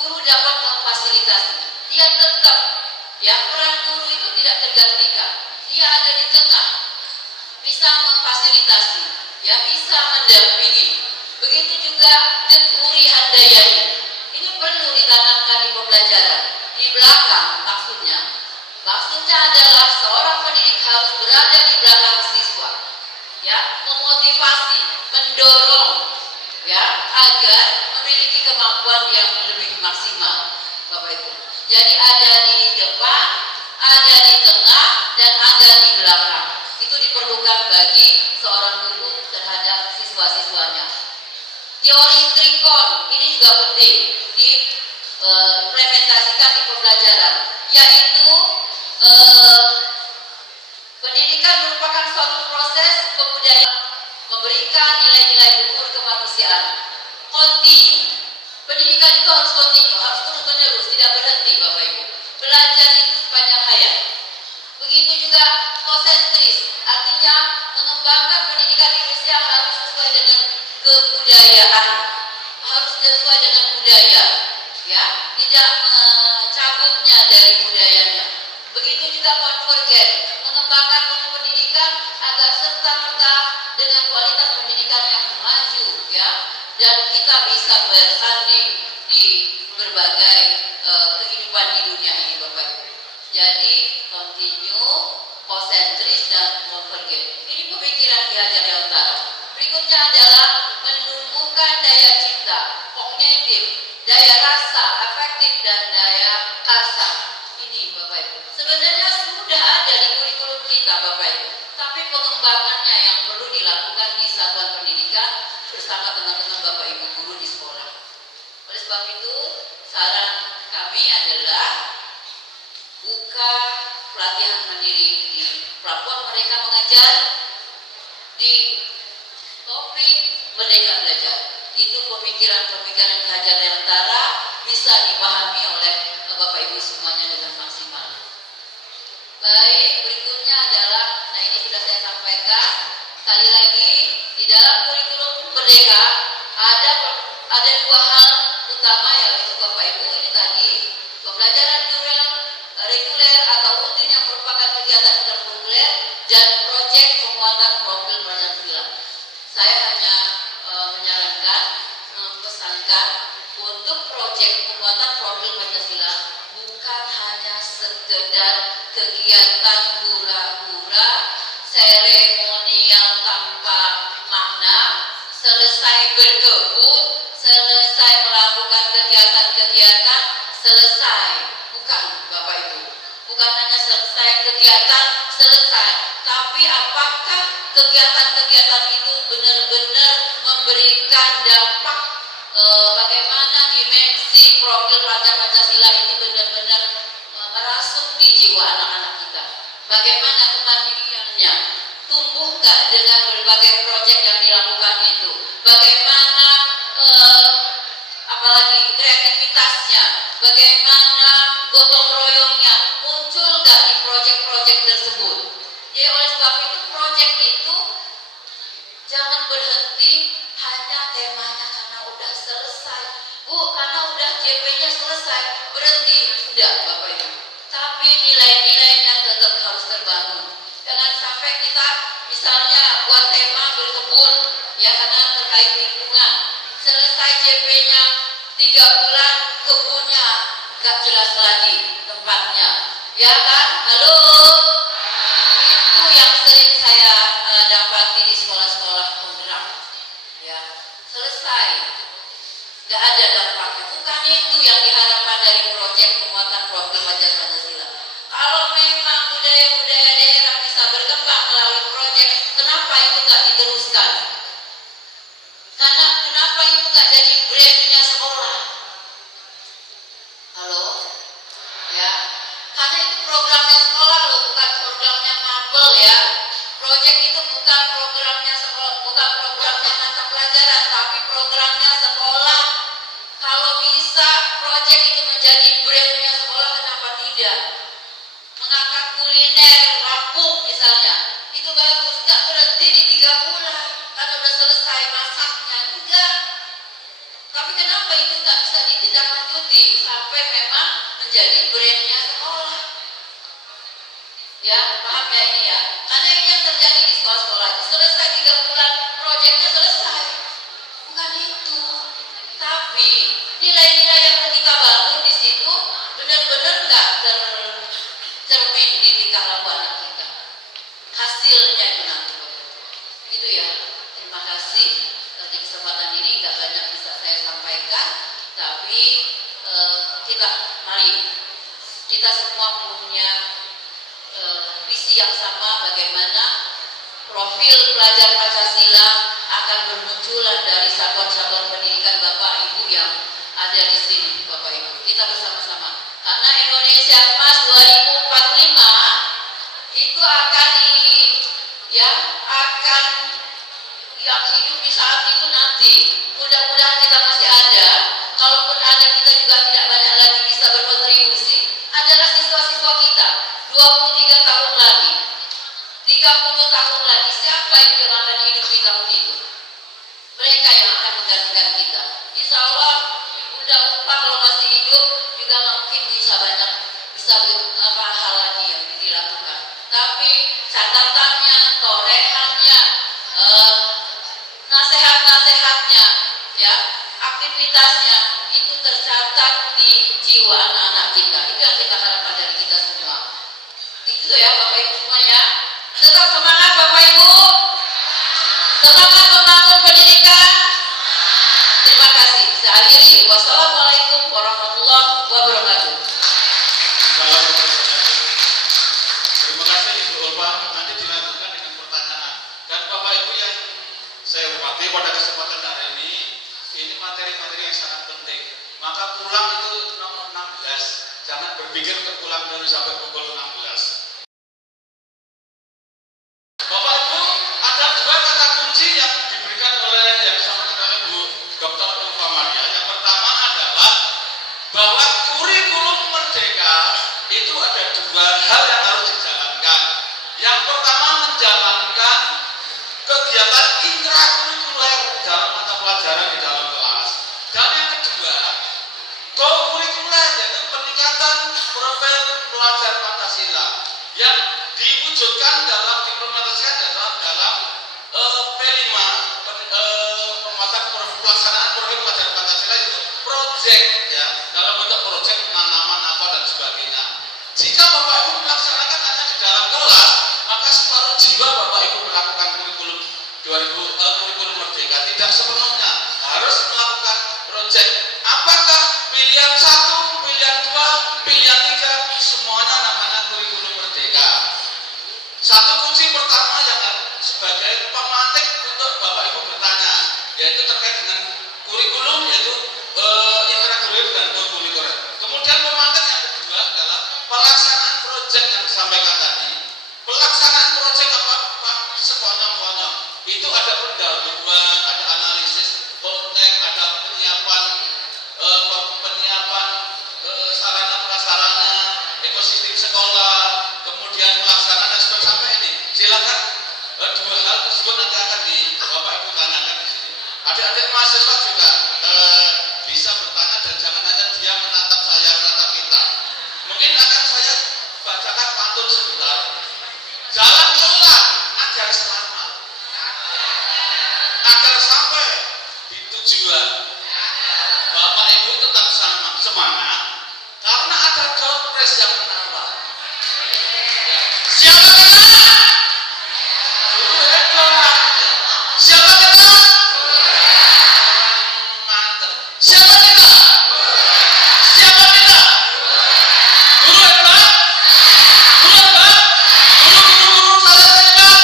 Guru dapat memfasilitasi. Dia tetap, ya, peran guru itu tidak tergantikan. Dia ada di tengah, bisa memfasilitasi, ya, bisa mendampingi. Begitu juga Guri Handayani. Ini perlu ditanamkan di pembelajaran. Di belakang maksudnya. Maksudnya adalah seorang pendidik harus berada di belakang siswa, ya, memotivasi, mendorong, ya, agar memiliki kemampuan yang lebih maksimal, Bapak Ibu. Jadi ada di depan, ada di tengah, dan ada di belakang. Itu diperlukan bagi seorang guru terhadap siswa-siswanya. Teori trikon ini juga penting diimplementasikan di pembelajaran, yaitu pendidikan merupakan suatu proses pembudayaan, memberikan nilai-nilai luhur kemanusiaan. Kontinu. Pendidikan itu harus kontinu, harus terus-menerus, tidak berhenti, Bapak Ibu. Belajar itu sepanjang hayat. Begitu juga konsentris, artinya mengembangkan pendidikan Indonesia harus sesuai dengan kebudayaan, harus sesuai dengan budaya, ya, tidak mencabutnya dari budayanya. Begitu juga konvergen, mengembangkan mutu pendidikan agar serta-merta dengan kualitas pendidikan yang maju, ya, dan kita bisa bersanding di berbagai kehidupan di dunia ini, Bapak Ibu. Jadi continue, konsentris, dan konvergen. Ini pemikiran Ki Hajar Dewantara. Berikutnya adalah menumbuhkan daya cipta, kognitif, daya rasa, afektif, dan daya karsa. Ini, Bapak Ibu. Sebenarnya sudah ada di kurikulum kita, Bapak Ibu. Tapi pengembangannya yang perlu dilakukan di satuan pendidikan bersama teman-teman Bapak Ibu guru di sekolah. Oleh sebab itu, saran kami adalah buka pelatihan mandiri di platform Merdeka Mengajar di topik Merdeka Belajar. Itu pemikiran-pemikiran Ki Hajar Dewantara bisa dipahami oleh Bapak Ibu semuanya dengan maksimal. Baik, berikutnya adalah, nah ini sudah saya sampaikan sekali lagi, di dalam kurikulum dua hal utama yaitu Bapak Ibu ini tadi pembelajaran reguler atau rutin yang merupakan kegiatan interkurikuler dan proyek penguatan profil Pancasila. Saya hanya menyarankan, mempesankan untuk proyek penguatan profil Pancasila bukan hanya sekedar kegiatan hura-hura, seremonial tanpa makna, selesai berkebun, selesai melakukan kegiatan-kegiatan, selesai. Bukan Bapak Ibu, bukan hanya selesai kegiatan, selesai, tapi apakah kegiatan-kegiatan itu benar-benar memberikan dampak, bagaimana dimensi profil pelajar Pancasila itu benar-benar merasuk di jiwa anak-anak kita, bagaimana kemandiriannya, tumbuh gak dengan berbagai proyek yang dilakukan itu, bagaimana apalagi kreativitasnya, bagaimana gotong royongnya muncul gak di proyek-proyek tersebut. Jadi oleh sebab itu proyek itu jangan berhenti hanya temanya karena udah selesai, Bu, karena udah JP-nya selesai berhenti, tidak Bapak Ibu, tapi nilai-nilainya tetap harus terbangun. Jangan sampai kita misalnya buat tema berkebun ya karena terkait lingkungan, selesai JP-nya 3 bulan kebunnya gak jelas lagi tempatnya, ya kan? Halo, itu yang sering saya dapati di sekolah-sekolah penggerak, ya selesai gak ada dampaknya. Bukan itu yang diharapkan dari proyek penguatan profil pelajar Pancasila. Kalau memang budaya-budaya daerah bisa berkembang melalui proyek, kenapa itu gak diteruskan? Karena kenapa itu gak jadi brandnya sekolah? Halo, ya, karena itu programnya sekolah loh, bukan programnya mabel ya. Proyek itu bukan programnya sekolah, bukan programnya mata pelajaran, tapi programnya sekolah. Kalau bisa proyek itu menjadi brandnya sekolah, kenapa tidak? Mengangkat kuliner Lampung misalnya, itu bagus, nggak berhenti di 3 bulan, kan udah selesai masaknya, enggak. Tapi kenapa itu nggak bisa ditindaklanjuti sampai memang menjadi brandnya sekolah? Ya, paham ya ini ya? Karena ini yang terjadi di sekolah-sekolah itu selesai 3 bulan, proyeknya selesai. Bukan itu. Tapi nilai-nilai yang kita bangun di situ benar-benar nggak tercermin di tingkah laku anak kita. Hasilnya itu nanti. Itu ya. Terima kasih. Di kesempatan ini nggak banyak bisa saya sampaikan, tapi mari kita semua punya visi yang sama bagaimana profil pelajar Pancasila akan bermunculan dari satuan-satuan pendidikan Bapak Ibu yang ada di sini, Bapak Ibu. Kita bersama-sama. Karena Indonesia Emas 2045 itu akan yang hidup di saat itu nanti. Mudah-mudahan kita masih ada. Kalaupun ada, kita juga tidak banyak lagi bisa berkontribusi. Adalah siswa-siswa kita 23 tahun lagi, 30 tahun lagi. Siapa itu yang akan hidup di tahun itu? Mereka yang akan menggantikan kita. Insya Allah Bunda Upa kalau masih hidup juga nggak mungkin bisa hal lagi yang dilakukan. Tapi catatannya, torehannya, nasihat-nasihatnya, ya, aktivitasnya itu tercatat di jiwa anak-anak kita. Itu yang kita harapkan dari kita semua. Itu ya Bapak Ibu semuanya. Tetap semangat Bapak Ibu. Semangat membangun pendidikan. Terima kasih. Saya akhiri. Wassalamualaikum warahmatullahi wabarakatuh. Terima kasih Ibu Ulfa. Nanti dilanjutkan dengan pertanyaan. Dan Bapak Ibu yang saya hormati, pada kesempatan hari ini materi-materi yang sangat penting. Maka pulang itu nomor 16. Jangan berpikir untuk pulang dulu sampai pukul 16. Bapak Ibu, ada 2 kata kunci yang diberikan oleh yang disampaikan oleh Bu Dr. Ulfa Maria. Yang pertama adalah bahwa kurikulum Dua hal tersebut nanti akan Bapak Ibu tanyakan di sini. Adik-adik mahasiswa juga bisa bertanya dan jangan hanya dia menatap saya, menatap kita. Mungkin akan saya bacakan pantun sebentar. Jalan pulang agar selamat, agar sampai di tujuan. Bapak Ibu tetap semangat karena ada dompres yang menawar. Siapa kenal? Guru hebat. Siapa kenal? Mantap. Siapa kita? Siapa kita? Guru hebat. Guru hebat. Guru salah hebat.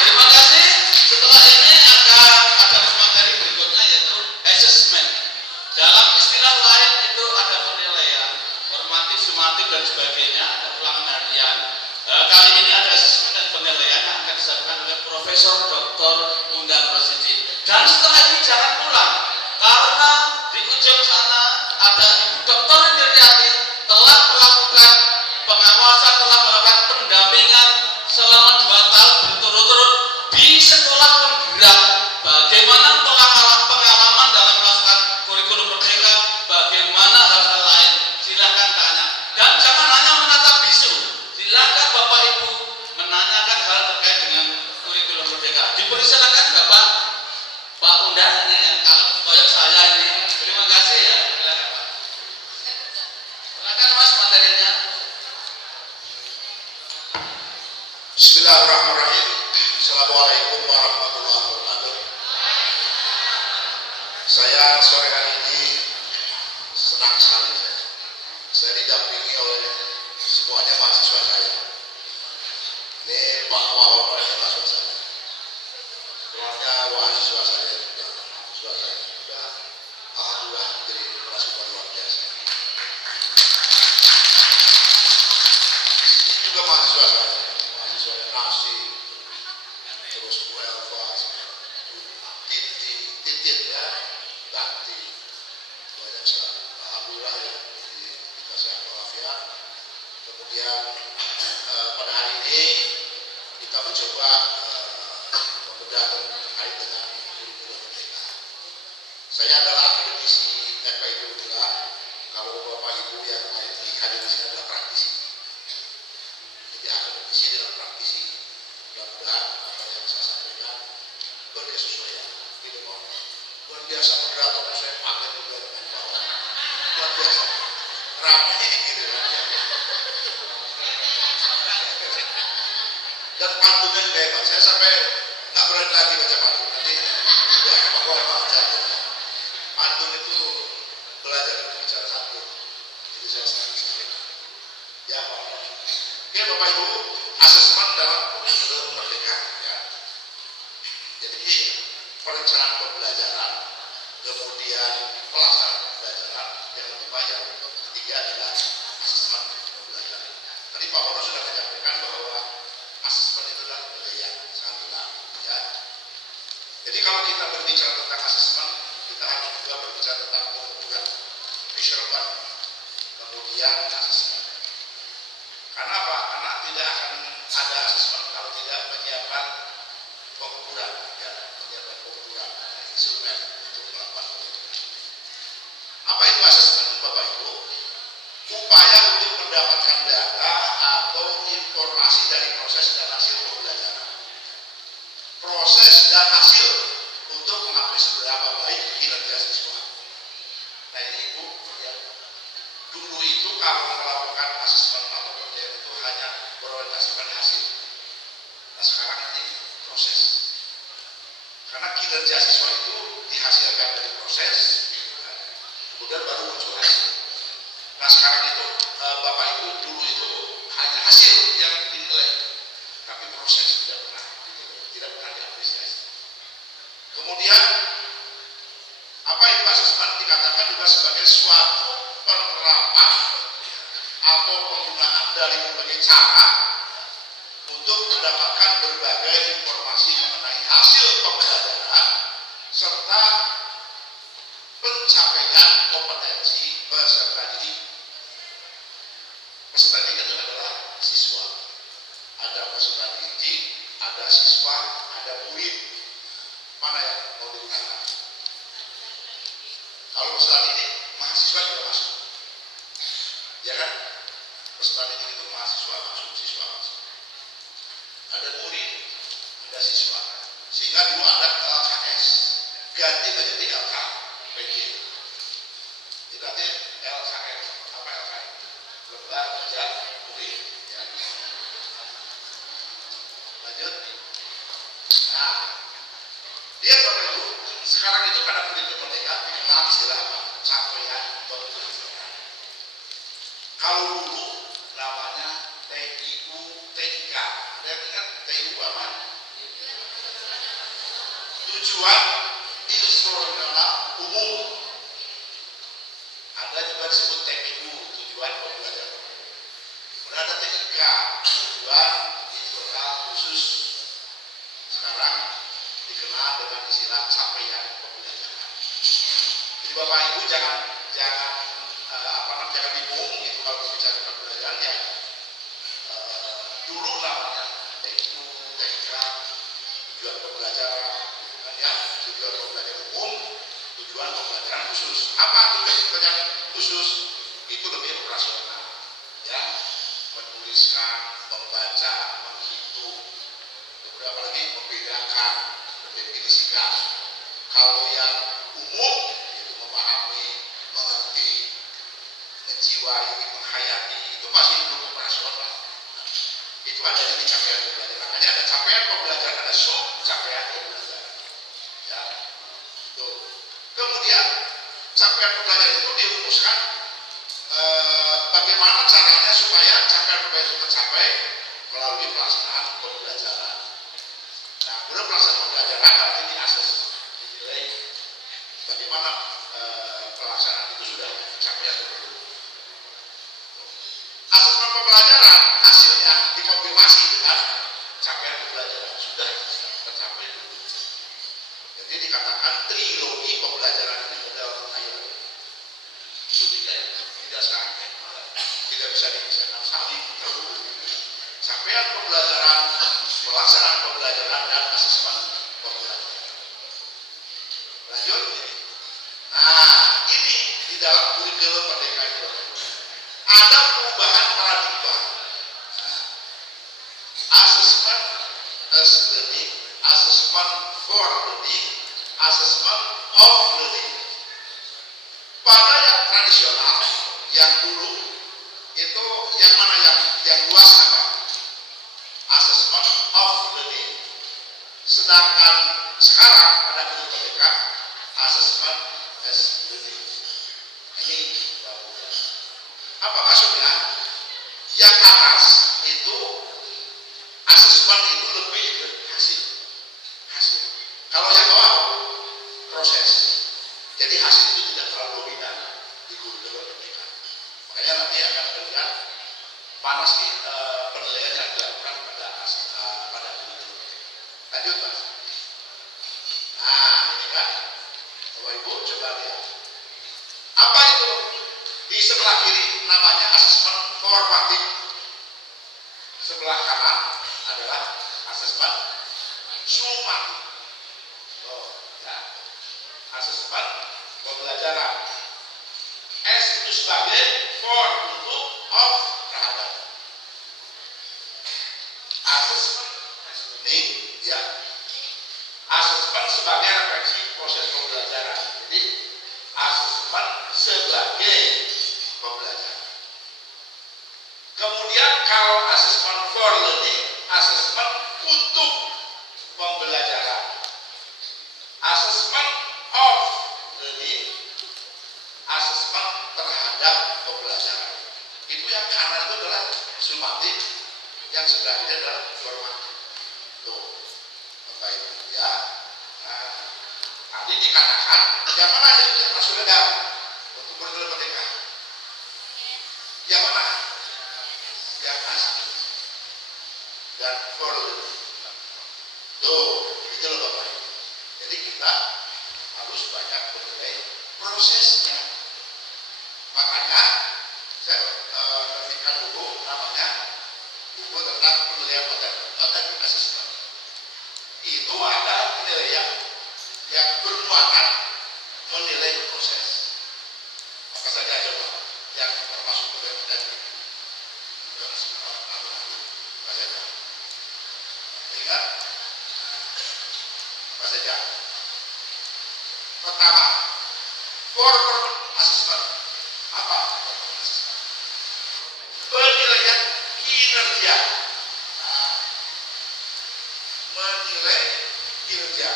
Terima kasih. Setelah ini akan ada materi berikutnya yaitu assessment. Dalam istilah lain itu ada penilaian, formatif, sumatif dan sebagainya, ada ulangan harian. Kali ini ada assessment dan penilaian yang akan disampaikan oleh Profesor Dr. Undang Rosidin. Dan setelah ini jangan pulang, karena di ujung sana ada Ibu Dr. Indriati telah melakukan pengawasan, telah melakukan pendampingan selama 2 tahun berturut-turut di sekolah penggerak. Bagaimana pengalaman dalam melaksanakan kurikulum merdeka, bagaimana hal-hal lain, silahkan tanya. Dan jangan hanya menatap bisu, silakan Bapak Ibu menanyakan hal terkait dengan kurikulum merdeka. Dipersilakan Bapak Pak Undang ini yang kalau koyok saya ini. Terima kasih ya. Silakan Pak. Silakan Mas materinya. Bismillahirrahmanirrahim. Assalamualaikum warahmatullahi wabarakatuh. Saya sore hari ini senang sekali saya didampingi oleh semuanya mahasiswa saya. Ini Pak Wahono ini mahasiswa saya. Keluarga mahasiswa saya juga, mahasiswa saya juga. Alhamdulillah menjadi mahasiswa luar biasa. Di sini juga mahasiswa saya, mahasiswa Nasi, terus Bu Elva, Titin ya, Tanti, banyak sekali. Alhamdulillah ya, kita sehat walafiat. Kemudian pada hari ini kita mencoba membedah terkait dengan kurikulum merdeka. Saya adalah akademisi FPI juga. Kalau Bapak Ibu yang hadir di sini adalah praktisi. Jadi akademisi dengan praktisi. Mudah-mudahan apa yang saya sampaikan berkesesuaian. Gitu Pak. Luar biasa moderatornya saya pakai juga dengan bawah. Luar biasa. Ramai gitu kan. Dan pantunnya juga hebat. Saya sampai nggak berani lagi baca pantun. Nanti ya pokoknya baca. Pantun itu belajar untuk bicara santun. Jadi saya sangat senang. Ya Pak. Oke Bapak Ibu, asesmen dalam kurikulum merdeka. Ya. Jadi perencanaan pembelajaran, kemudian pelaksanaan pembelajaran, yang kedua yang ketiga adalah asesmen pembelajaran. Tadi Pak Wono sudah menyampaikan bahwa asesmen itu adalah penilaian santunan. Ya. Jadi kalau kita berbicara tentang asesmen, kita harus juga berbicara tentang pengukuran, measurement, kemudian asesmen. Karena apa? Karena tidak akan ada asesmen kalau tidak menyiapkan pengukuran, ya, menyiapkan pengukuran instrumen untuk melakukan pengukuran. Apa itu asesmen, Bapak Ibu? Upaya untuk mendapatkan data atau informasi dari proses dan hasil pembelajaran. Proses dan hasil untuk mengakui seberapa baik kinerja siswa. Nah ini Ibu, ya. Dulu itu kalau melakukan asesmen atau penilaian itu hanya berorientasi pada hasil. Nah sekarang ini proses. Karena kinerja siswa itu dihasilkan dari proses, kemudian baru muncul hasil. Nah sekarang itu Bapak Ibu dulu itu hanya hasil yang dinilai, tapi proses tidak pernah dinilai, tidak pernah diapresiasi. Kemudian apa itu asesmen dikatakan juga sebagai suatu penerapan atau penggunaan dari berbagai cara untuk mendapatkan berbagai informasi mengenai hasil pembelajaran serta pencapaian kompetensi peserta didik. Peserta didik itu adalah siswa. Ada peserta didik, ada siswa, ada murid. Mana yang mau digunakan? Kalau peserta didik, mahasiswa juga masuk. Ya kan? Peserta didik itu mahasiswa masuk, siswa masuk. Ada murid, ada siswa. Sehingga dulu ada LKS, ganti menjadi LKPJ. Jadi nanti LKM, apa LKM? Lembaga Kerja Murid. Ya. Lanjut. Nah, lihat Bapak Ibu, sekarang itu pada kurikulum merdeka dikenal istilah apa? Capaian pembelajaran. Kalau dulu namanya TIU, TIK. Ada yang ingat TIU apa? Tujuan instruksional umum. Ada juga disebut TPU, tujuan pembelajaran. Kemudian ada TIK, tujuan instruksional khusus. Sekarang dikenal dengan istilah capaian pembelajaran. Jadi Bapak Ibu jangan bingung gitu kalau berbicara pembelajaran ya. Dulu namanya TIU, TIK, tujuan pembelajaran, kan ya, tujuan pembelajaran umum, tujuan pembelajaran khusus. Apa tujuan pembelajaran khusus? Itu lebih operasional, ya, menuliskan, membaca, menghitung, kemudian apalagi membedakan, mendefinisikan. Kalau yang umum itu memahami, mengerti, menjiwai, menghayati, itu masih belum operasional. Itu ada di capaian pembelajaran. Hanya ada capaian pembelajaran, ada sub capaian pembelajaran. Ya, tuh. Kemudian capaian pembelajaran itu dirumuskan bagaimana caranya supaya capaian pembelajaran itu tercapai melalui pelaksanaan pembelajaran. Nah, kemudian pelaksanaan pembelajaran nanti diakses, dinilai bagaimana pelaksanaan itu sudah tercapai atau belum. Asesmen pembelajaran hasilnya dikonfirmasi dengan capaian pembelajaran sudah tercapai belum. Jadi dikatakan trilogi pembelajaran ini model ayo. Itu tidak sampai, tidak bisa dipisahkan, saling terhubung. Capaian pembelajaran, pelaksanaan pembelajaran dan asesmen pembelajaran. Lanjut. Nah, ini di dalam kurikulum Merdeka itu ada perubahan paradigma. Nah, asesmen as learning, asesmen for learning, asesmen of learning. Pada yang tradisional, yang dulu itu yang mana yang luas apa? Asesmen of learning. Sedangkan sekarang pada kurikulum Merdeka asesmen as learning. Ini apa maksudnya? Yang atas itu asesmen itu lebih ke hasil. Kalau yang bawah proses. Jadi hasil itu tidak terlalu dominan di kurikulum Merdeka. Makanya nanti akan terlihat mana sih penilaian yang dilakukan pada kurikulum Merdeka. Lanjut Mas. Nah ini kan, Bapak Ibu coba lihat. Apa itu? Di sebelah kiri namanya asesmen formatif. Sebelah kanan adalah asesmen sumatif. Oh, ya. Asesmen pembelajaran. S itu sebagai for untuk, of terhadap. Asesmen learning, ya. Asesmen sebagai refleksi proses pembelajaran. Jadi asesmen sebagai pembelajaran. Kemudian kalau asesmen for learning, asesmen untuk pembelajaran. Asesmen of learning, asesmen terhadap pembelajaran. Itu yang kanan itu adalah sumatif, yang sebelah ini adalah formatif. Tuh, Bapak Ibu ya. Nah, tadi dikatakan yang mana yang masuk dalam untuk kurikulum Merdeka? Yang mana? Yang asli dan for learning. Tuh, itu loh Bapak Ibu. Jadi kita harus banyak menilai prosesnya. Makanya saya ngertikan dulu namanya buku tentang penilaian authentic assessment. Itu ada penilaian yang bermuatan menilai proses. Apa saja coba yang termasuk penilaian ingat apa saja? Pertama, performance assessment. Apa performance assessment? Penilaian kinerja. Nah, menilai kinerja,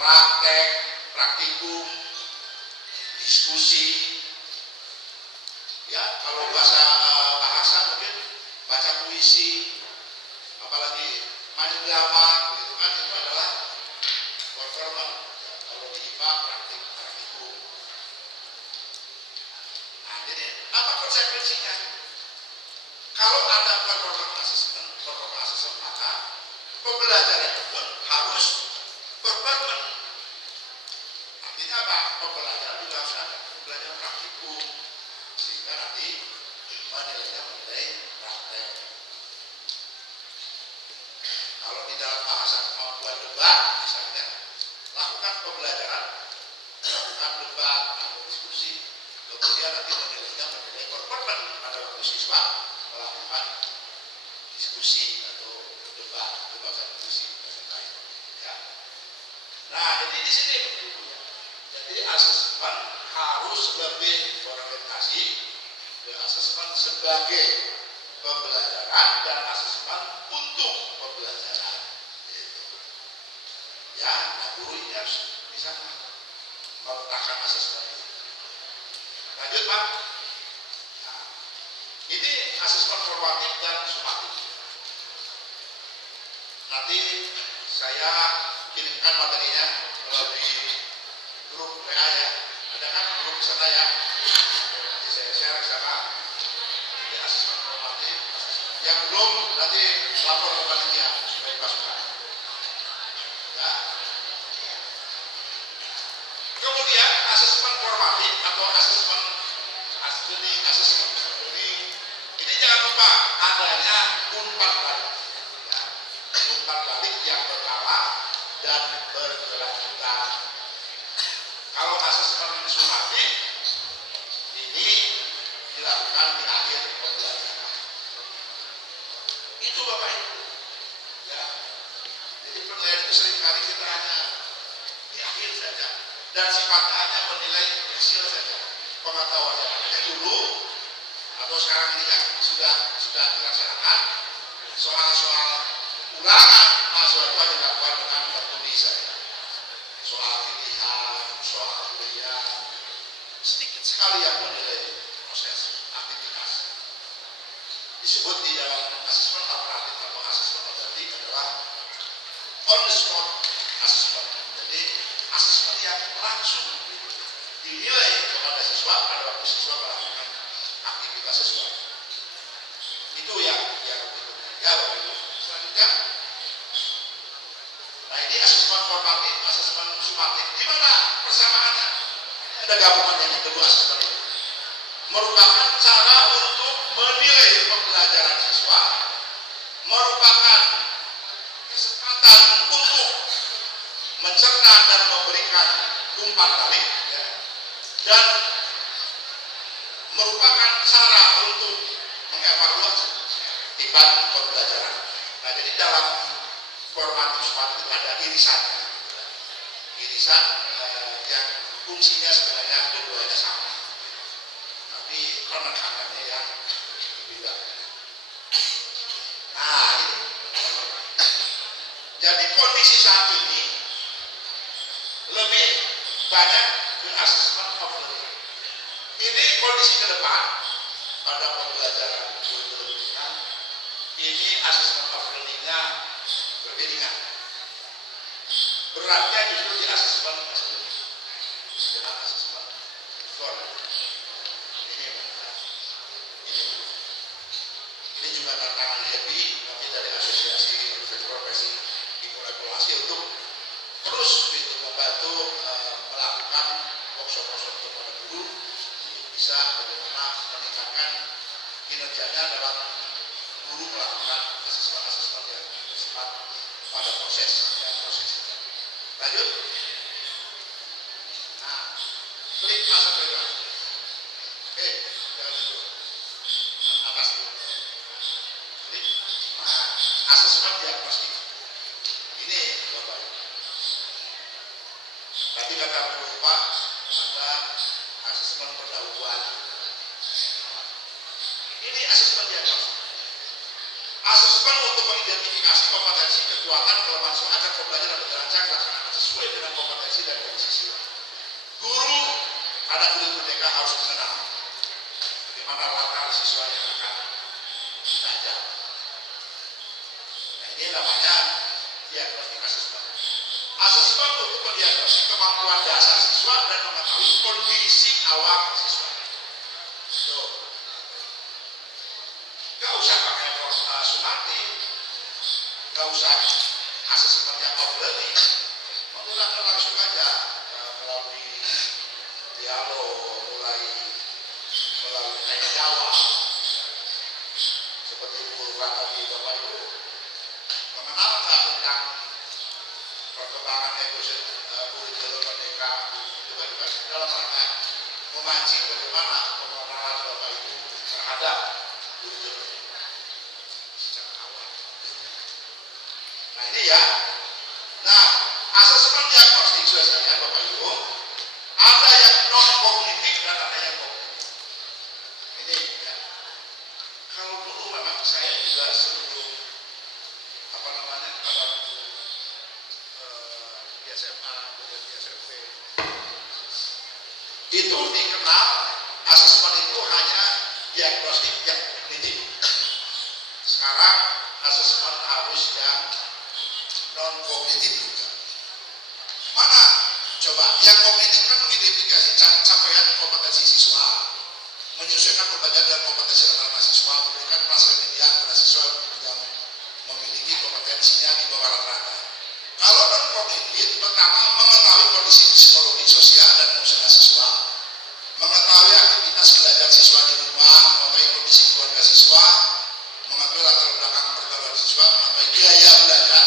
praktek, praktikum, diskusi. Ya, kalau bahasa mungkin baca puisi, apalagi main drama, gitu kan, itu adalah performance. Kalau di IPA praktikum. Nah, jadi apa konsekuensinya? Kalau ada performance assessment, maka pembelajaran pun harus performance. Artinya apa? Pembelajaran juga harus ada pembelajaran praktikum, sehingga nanti menilai praktek. Kalau di dalam bahasa kemampuan debat misalnya, lakukan pembelajaran, lakukan debat atau diskusi, kemudian nanti menilai performance pada waktu siswa melakukan diskusi atau debat, itu bahasa diskusi dan lain-lain. Ya. Nah, jadi di sini jadi asesmen harus lebih berorientasi ke asesmen sebagai pembelajaran dan asesmen untuk pembelajaran. Gitu. Ya, nah guru ini harus bisa meletakkan asesmen itu. Lanjut Pak. Nah, ini asesmen formatif dan sumatif. Nanti saya kirimkan materinya melalui grup WA ya. Ada kan grup peserta ya? Nanti saya share ke sana. Ini asesmen formatif. Yang belum nanti lapor ke panitia supaya dipasukkan. Ya. Kemudian asesmen formatif atau asesmen ini jangan lupa adanya umpan balik. Ya. Umpan balik yang pertama dan berkelanjutan. Kalau asesmen sumatif ini dilakukan di akhir pembelajaran. Itu Bapak Ibu. Ya. Jadi penilaian itu seringkali kita hanya di akhir saja dan sifatnya hanya menilai hasil saja. Pengetahuannya makanya dulu atau sekarang ini kan sudah dilaksanakan soal-soal ulangan mahasiswa itu hanya dilakukan dengan tertulis saja. Soal pilihan, soal kuliah, sedikit sekali yang menilai proses aktivitas. Disebut di dalam asesmen alternatif atau asesmen alternatif adalah on the spot assessment. Jadi asesmen yang langsung dinilai kepada siswa pada waktu siswa melakukan aktivitas sesuatu. Itu yang ya Bapak Ibu. Selanjutnya, nah ini asesmen formatif, asesmen sumatif. Di mana persamaannya? Ada gabungannya yang kedua asesmen itu. Merupakan cara untuk menilai pembelajaran siswa, merupakan kesempatan untuk mencerna dan memberikan umpan balik, ya, dan merupakan cara untuk mengevaluasi timbang pembelajaran. Nah, jadi dalam formatif sumatif itu ada irisan, irisan yang fungsinya sebenarnya dua-duanya sama, tapi penekanannya yang berbeda. Nah, ini. Jadi kondisi saat ini lebih banyak ke asesmen of learning. Ini kondisi ke depan pada pembelajaran kurikulum. Ini asesmen of learning-nya berbeda. Beratnya justru di asesmen dengan asesmen for. Ini juga tantangan happy kami dari asosiasi profesi evaluasi untuk terus membantu melakukan workshop kepada guru untuk bisa bagaimana meningkatkan kinerjanya dalam guru melakukan cepat pada proses itu. Lanjut. Nah, klik masuk ke dalam. Oke, jangan dulu. Atas dulu. Klik. Nah, asesmen diagnostik. Ini Bapak Ibu. Tadi kata lupa ada asesmen pendahuluan. Ini asesmen diagnostik. Asesmen untuk mengidentifikasi kompetensi, kekuatan, kelemahan siswa agar pembelajaran dirancang dilaksanakan sesuai dengan kompetensi dan kondisi siswa. Guru, ada guru TK harus mengenal bagaimana latar siswa yang akan kita ajar. Nah, ini namanya diagnostik asesmen. Asesmen untuk mendiagnosis kemampuan dasar siswa dan mengetahui kondisi awal siswa. Tuh. Gak usah pakai sumatif, gak usah asesmen yang off-learning, menggunakan langsung aja melalui dialog, melalui tanya jawab, seperti berulang tadi Bapak Ibu mengenal nggak tentang perkembangan kurikulum merdeka juga dalam rangka memancing bagaimana pengenalan Bapak Ibu terhadap kurikulum. Nah ini ya. Nah, asesmen diagnostik sudah sekalian Bapak Ibu, ada yang non kognitif dan ada yang kognitif. Ini ya. Kalau dulu memang saya juga sebelum pada di SMA kemudian di SMP itu dikenal asesmen itu hanya diagnostik yang kognitif. Sekarang asesmen harus yang non kognitif juga. Mana? Coba yang kognitif kan mengidentifikasi capaian kompetensi siswa, menyesuaikan pembelajaran dan kompetensi rata-rata siswa, memberikan remedial pada siswa yang memiliki kompetensinya di bawah rata-rata. Kalau non kognitif, pertama mengetahui kondisi psikologi, sosial dan emosional siswa, mengetahui aktivitas belajar siswa di rumah, mengetahui kondisi keluarga siswa, mengetahui latar belakang pergaulan siswa, mengetahui gaya belajar.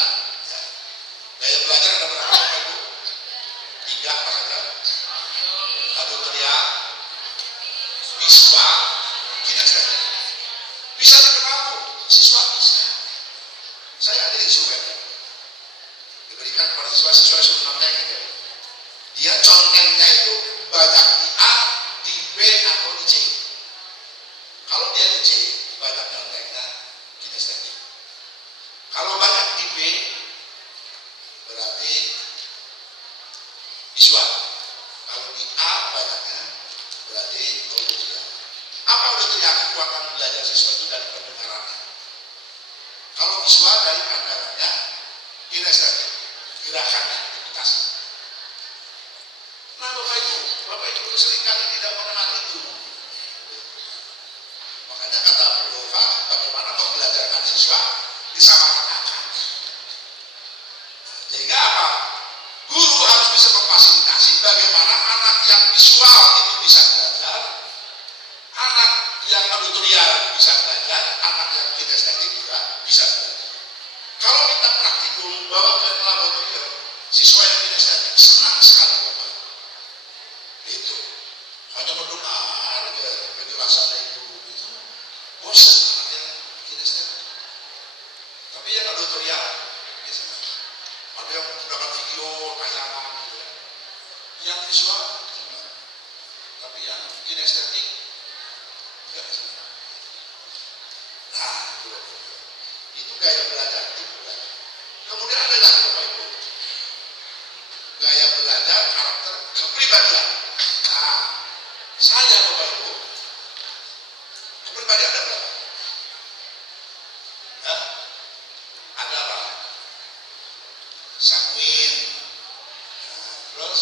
Ya. Gaya belajar ada berapa Bapak Ibu? 3 apa saja? Auditoria, visual, kinestetik. Bisa dikenal Bu, siswa bisa. Saya ada instrumen diberikan kepada siswa suruh nonton gitu. Dia contohnya itu banyak di A, di B atau di C. Kalau dia di C, banyak nyonteknya kinestetik. Kalau banyak di B, berarti visual. Kalau di A banyaknya berarti auditoria. Apa auditoria? Kekuatan belajar siswa itu dari pendengarannya. Kalau visual dari pandangannya, kinestetik, gerakannya, aktivitasnya. Nah Bapak Ibu seringkali tidak mengenal itu. Makanya kata Bu Dova, bagaimana membelajarkan siswa disamaratakan. Sehingga apa? Guru harus bisa memfasilitasi bagaimana anak yang visual itu bisa belajar, anak yang auditorial bisa belajar, anak yang kinestetik juga bisa belajar. Kalau kita praktikum bawa ke laboratorium, siswa yang kinestetik senang sekali Bapak. Itu hanya mendengar penjelasan dari guru itu, bosan anak yang kinestetik. Tapi yang auditorial bisa. Ada yang menggunakan video tayangan gitu ya. Yang visual senang. Tapi yang kinestetik enggak senang. Nah, itu gaya belajar, itu belajar. Kemudian ada lagi Bapak Ibu, gaya belajar karakter kepribadian. Nah, saya Bapak Ibu, kepribadian ada berapa? Ya, ada apa? Sanguin, nah, terus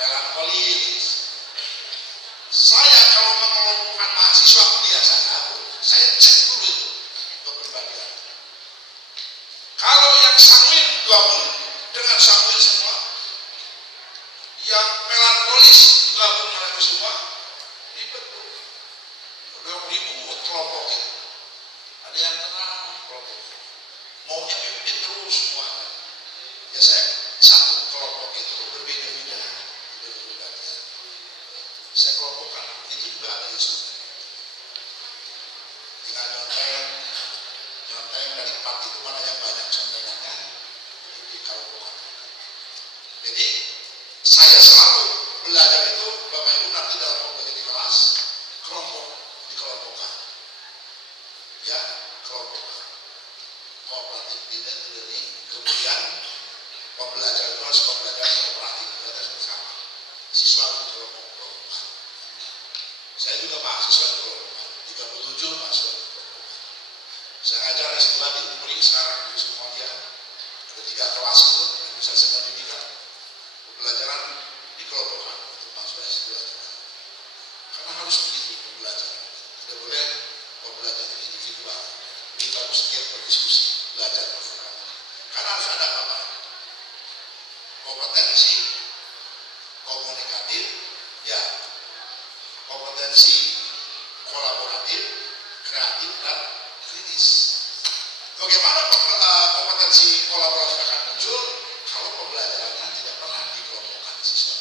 melankolis. Saya kalau mengelompokkan mahasiswa kuliah saya cek dulu itu kepribadian. Kalau yang sanguin gabung dengan sanguin semua, yang melankolis gabung dengan itu semua, ribet Bu. Ada yang ribut kelompok itu, ada yang tenang kelompok. Jadi saya selalu belajar itu Bapak Ibu nanti dalam membagi di kelas dikelompokkan, ya kelompokkan kooperatif learning, kemudian pembelajaran itu harus pembelajaran kooperatif, belajar bersama, siswa harus dikelompokkan. Saya juga mahasiswa dikelompokkan, 37 mahasiswa dikelompokkan. Saya ngajar S2 di UPRI sekarang di Sumatera, ada 3 kelas itu administrasi pendidikan, pembelajaran dikelompokkan untuk mahasiswa S2 juga. Karena harus begitu pembelajaran, tidak boleh pembelajaran individual. Jadi kamu setiap berdiskusi, belajar bersama. Karena harus ada apa? Kompetensi komunikatif, ya, kompetensi kolaboratif, kreatif, dan kritis. Bagaimana kompetensi kolaboratif akan muncul kalau pembelajarannya tidak pernah dikelompokkan siswa?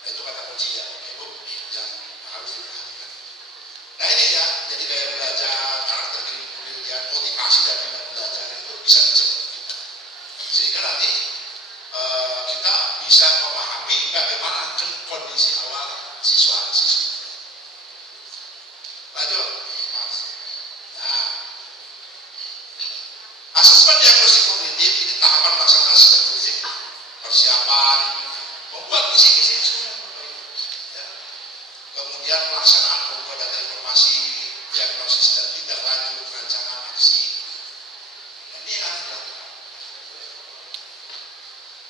Nah, itu kata kunci ya, Bapak Ibu, yang harus diperhatikan. Nah ini ya, jadi gaya belajar, karakter kepribadian, motivasi dan minat belajar itu bisa dicermin kita. Sehingga nanti kita bisa memahami bagaimana kondisi awal siswa-siswi. Lanjut, Mas. Nah, asesmen diagnostik kognitif ini tahapan pelaksanaan asesmen kognitif, persiapan, membuat kisi-kisi instrumen, ya. Kemudian pelaksanaan pembuat data informasi, diagnosis dan tindak lanjut, rancangan aksi. Nah, ini yang harus dilakukan.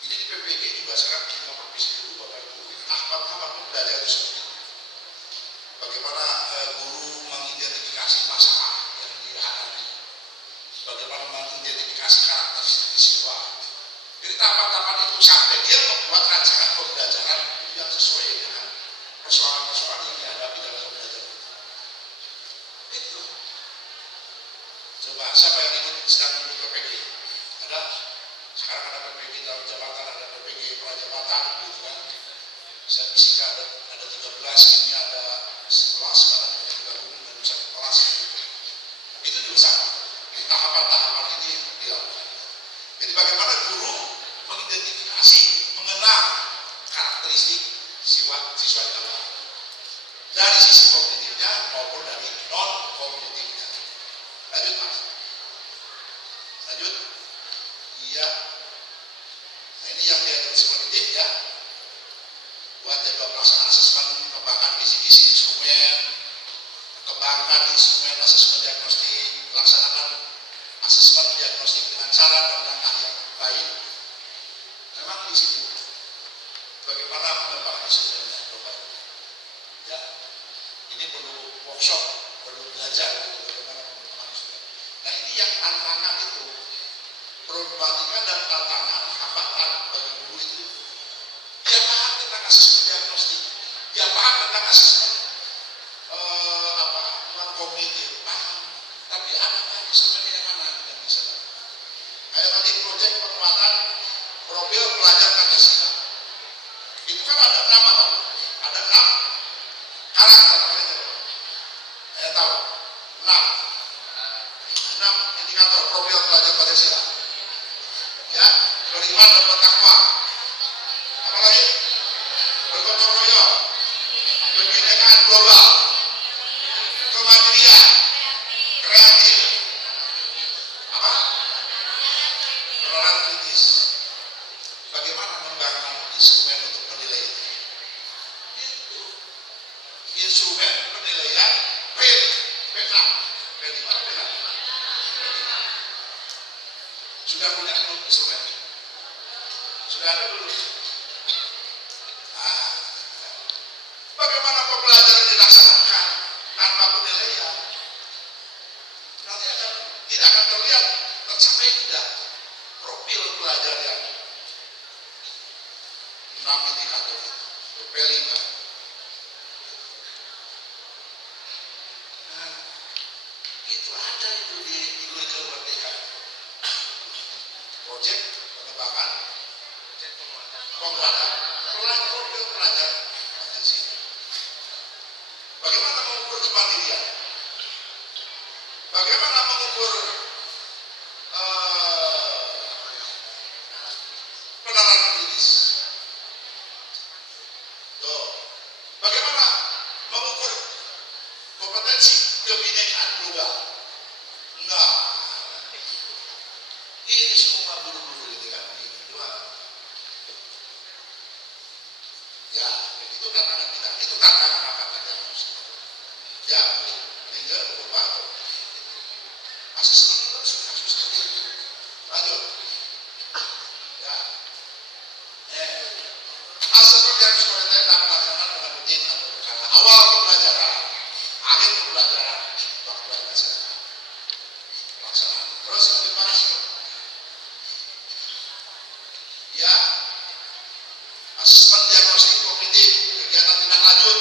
Ini di PPG juga sekarang kita permisi dulu Bapak Ibu, tahapan-tahapan belajar itu seperti itu. Bagaimana guru mengidentifikasi masalah yang dihadapi, bagaimana mengidentifikasi karakteristik siswa. Jadi tahapan-tahapan itu sampai dia membuat rancangan pembelajaran yang sesuai dengan persoalan-persoalan yang dihadapi dalam pembelajaran itu. Itu. Coba siapa yang sedang ikut PPG? Ada? Sekarang ada PPG dalam jabatan, ada PPG prajabatan, gitu kan? Saya fisika ada 13, ini ada 11, sekarang ada digabung dan satu kelas. Gitu. Itu juga sama. Jadi tahapan-tahapan ini dilakukan. Jadi bagaimana guru mengidentifikasi, mengenal karakteristik siswa di awal. Dari sisi kognitifnya maupun dari non-kognitifnya. Lanjut Mas. Lanjut. Iya. Nah ini yang diagnosis kognitif ya. Buat jadwal pelaksanaan asesmen, kembangkan kisi-kisi instrumen, kembangkan instrumen asesmen diagnostik, laksanakan asesmen diagnostik dengan cara dan langkah yang baik. Memang di situ bagaimana mengembangkan instrumennya, Bapak Ibu. Ya, ini perlu workshop, perlu belajar gitu, bagaimana mengembangkan instrumen. Nah ini yang tantangan itu, problematika dan tantangan hambatan bagi guru itu. Dia paham tentang asesmen diagnostik, dia paham tentang asesmen non-kognitif, paham. Tapi apakah instrumen yang mana yang bisa lakukan? Kayak tadi proyek penguatan profil pelajar Pancasila. Itu kan ada 6 apa? Ada 6 karakter. Saya tahu 6 indikator profil pelajar Pancasila. Ya, beriman dan bertakwa. Apalagi bergotong royong, kebinekaan global, kemandirian, kreatif, apa? Peran kritis. Bagaimana mengembangkan instrumen untuk menilai itu? Itu instrumen penilaian P6, P5, P6. Sudah punya belum instrumen? Sudah ada belum? Nah, bagaimana pembelajaran dilaksanakan tanpa penilaian? Nanti tidak akan terlihat tercapai tidak profil pelajar yang 6 indikator itu, P5. Nah, itu ada itu di kurikulum merdeka. Proyek pengembangan, penguatan profil pelajar Pancasila. Bagaimana mengukur kemandirian? Bagaimana mengukur penalaran kritis? kebinekaan global. Enggak. Ini semua guru-guru ini kan ini doang. Ya, itu tantangan kita. Itu tantangan angkatannya harus. Ya, tinggal berubah. Asesmen itu harus seperti itu. Lanjut. Ya. Asesmen yang harus mengetahui dan melaksanakan dengan rutin atau berkala. Awal pembelajaran, akhir pembelajaran, waktu pelajaran. Pelaksanaan. Terus lanjut Mas. Ya. Asesmen diagnostik kognitif, kegiatan tindak lanjut.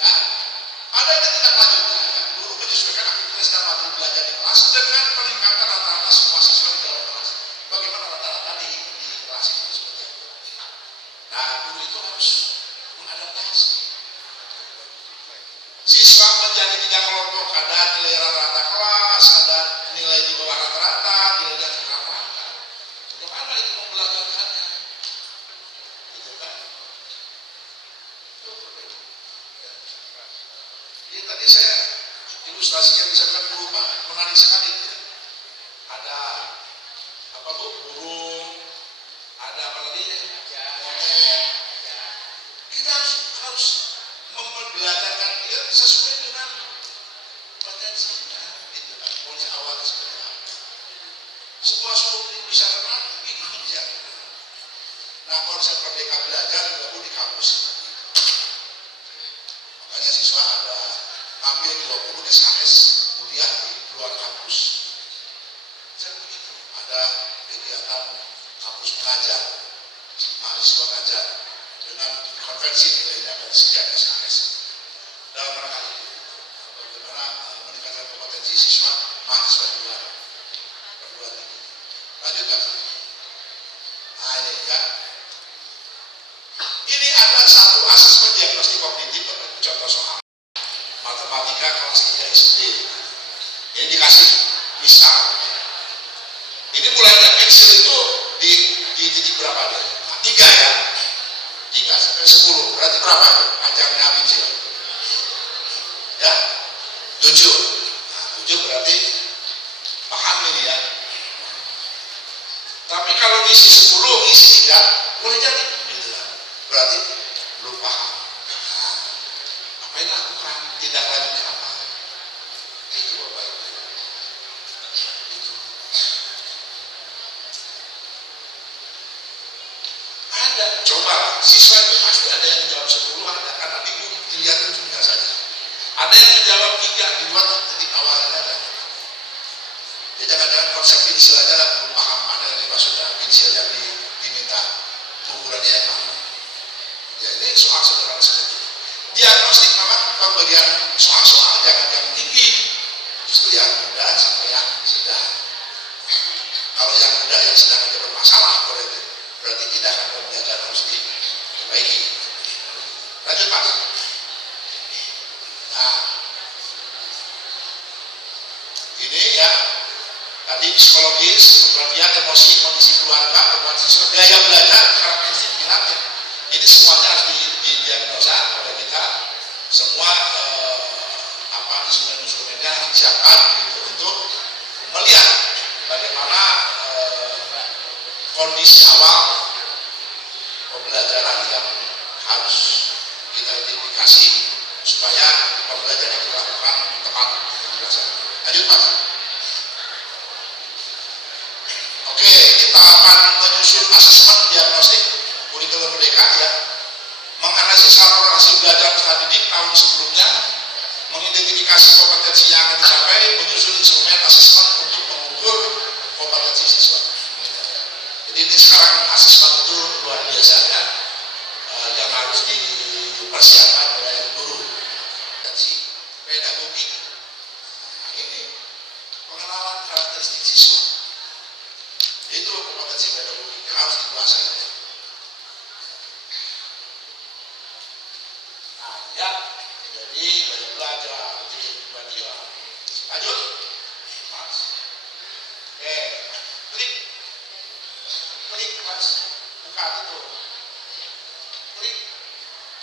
Ya. Ada yang tindak lanjutnya. Ya. Guru menyesuaikan aktivitas dan materi belajar di kelas dengan peningkatan rata-rata semua siswa di dalam kelas. Bagaimana rata-rata di kelas itu seperti itu. Nah, guru itu harus mengadaptasi. Siswa menjadi 3 kelompok, ada nilai rata-rata kelas, ada nilai di bawah rata-rata, nilai di atas rata-rata. Bagaimana itu membelajarkannya? Gitu kan? Itu berbeda. Ya. Jadi tadi saya ilustrasi yang disampaikan guru Pak menarik sekali itu. Ada apa Bu? Burung, ada apa lagi? Monyet. Kita harus membelajarkan dia sesuai dengan potensinya. Gitu kan? Mulai awalnya seperti apa? Semua suku bisa renang, bingung bisa renang. Nah, konsep merdeka belajar juga di kampus seperti itu. Makanya siswa ada ngambil 20 SKS kuliah di luar kampus. Saya begitu. Ada kegiatan kampus mengajar, mahasiswa mengajar dengan konvensi nilainya dari sekian SKS. Dalam rangka itu, bagaimana meningkatkan kompetensi siswa mahasiswa di luar perguruan tinggi. Lanjutkan. Nah ini ya. Ini ada satu asesmen diagnostik kognitif berbentuk contoh soal matematika kelas 3 SD. Ini dikasih misal. Ini mulainya pensil itu di titik berapa deh? Nah, 3 ya. 3 sampai 10. Berarti berapa itu panjangnya pensil? Ya? 7. Nah, 7 berarti paham ini ya. Tapi kalau ngisi 10, ngisi 3, boleh jadi gitu kan. Berarti belum paham. Nah, apa yang lakukan? Tindak lanjutnya apa? Itu Bapak Ibu. Itu. Ada, coba siswa itu pasti ada yang menjawab 10, ada karena dilihat ujungnya saja. Ada yang menjawab 3 di luar titik awalnya ada. Dia jangan-jangan konsep pensil aja lah belum paham mana yang maksudnya pensil yang diminta ukurannya yang mana. Ya ini soal sederhana seperti itu. Diagnostik memang pemberian soal-soal jangan yang tinggi, justru yang mudah sampai yang sedang. Kalau yang mudah yang sedang itu bermasalah berarti tindakan pembelajaran harus diperbaiki. Lanjut Mas. Nah, ini ya tadi psikologis, kemudian emosi, kondisi keluarga, beban siswa, daya belajar, karakteristik minatnya. Ini semuanya harus didiagnosa oleh kita. Semua instrumen-instrumennya disiapkan gitu, untuk melihat bagaimana kondisi awal pembelajaran yang harus kita identifikasi supaya pembelajaran yang kita lakukan tepat dilaksanakan. Lanjut Mas. Oke, ini tahapan menyusun asesmen diagnostik kurikulum merdeka ya. Menganalisis laporan hasil belajar peserta didik tahun sebelumnya, mengidentifikasi kompetensi yang akan dicapai, menyusun instrumen asesmen untuk mengukur kompetensi siswa. Jadi ini sekarang asesmen itu luar biasa ya, yang harus dipersiapkan oleh guru. Kompetensi pedagogik. Nah, ini pengenalan karakteristik siswa. Itu kompetensi pedagogik yang harus dikuasai. Nah, ya, jadi banyak belajar, jadi pribadi. Lanjut, Mas. Oke, klik, Mas, buka itu, klik.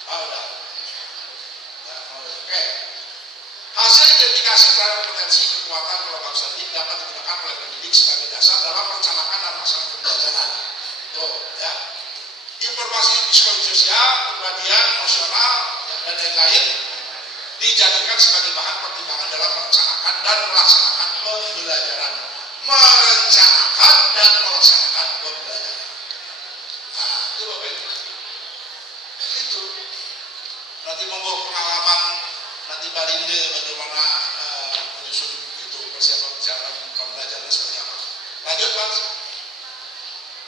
Oh, udah. Ya, oke. Hasil identifikasi terhadap kebangsaan ini dapat digunakan oleh pendidik sebagai dasar dalam merencanakan dan melaksanakan pembelajaran. Tuh, ya. Informasi psikologi sosial, kepribadian, emosional, ya, dan lain-lain dijadikan sebagai bahan pertimbangan dalam merencanakan dan melaksanakan pembelajaran. Merencanakan dan melaksanakan pembelajaran. Nah, itu Bapak Ibu. Itu. Nanti monggo pengalaman nanti Balinde bagaimana menyusun itu persiapan jalan pembelajaran seperti apa. Lanjut Mas.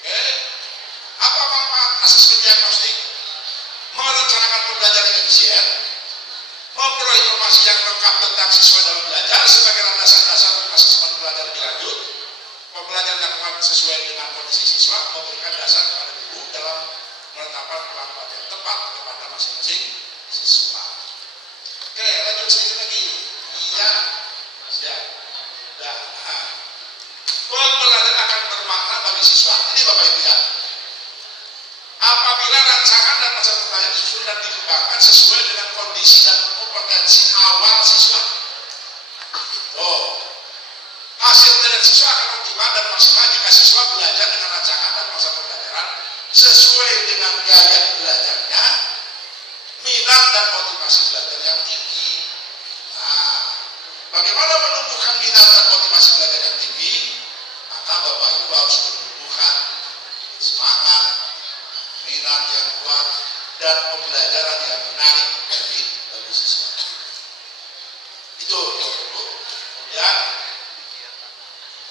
Oke. Apa manfaat asesmen diagnostik? Merencanakan pembelajaran yang efisien, memperoleh informasi yang lengkap tentang siswa dalam belajar sebagai landasan dasar asesmen belajar lebih lanjut. Pembelajaran dilakukan sesuai dengan kondisi siswa, memberikan dasar kepada guru dalam menetapkan perlakuan yang tepat kepada masing-masing siswa. Oke, lanjut sedikit lagi. Iya, Mas ya. Nah, pembelajaran akan bermakna bagi siswa. Ini Bapak Ibu ya. Apabila rancangan dan masa pembelajaran disusun dan dikembangkan sesuai dengan kondisi dan kompetensi awal siswa. Oh, hasil belajar siswa akan optimal dan maksimal jika siswa belajar dengan rancangan dan masa pembelajaran sesuai dengan gaya belajarnya, minat dan motivasi belajar yang tinggi. Nah, bagaimana menumbuhkan minat dan motivasi belajar yang tinggi? Maka Bapak Ibu harus menumbuhkan semangat, minat yang kuat, dan pembelajaran yang menarik bagi siswa. Itu Bapak Ibu. Kemudian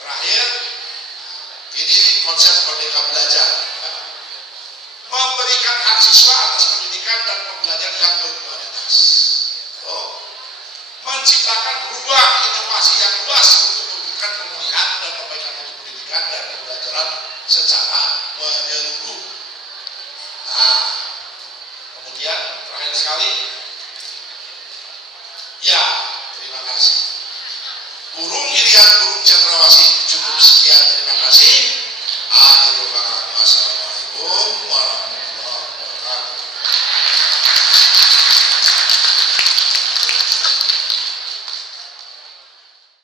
terakhir, ini konsep merdeka belajar. Memberikan hak siswa atas pendidikan dan pembelajaran yang berkualitas. Menciptakan ruang inovasi yang luas untuk memberikan pemulihan dan perbaikan untuk pendidikan dan pembelajaran secara menyeluruh. Nah, kemudian terakhir sekali, ya, terima kasih. Burung Irian, burung cendrawasih, cukup sekian, terima kasih. Akhirul kalam, wassalamualaikum warahmatullahi wabarakatuh.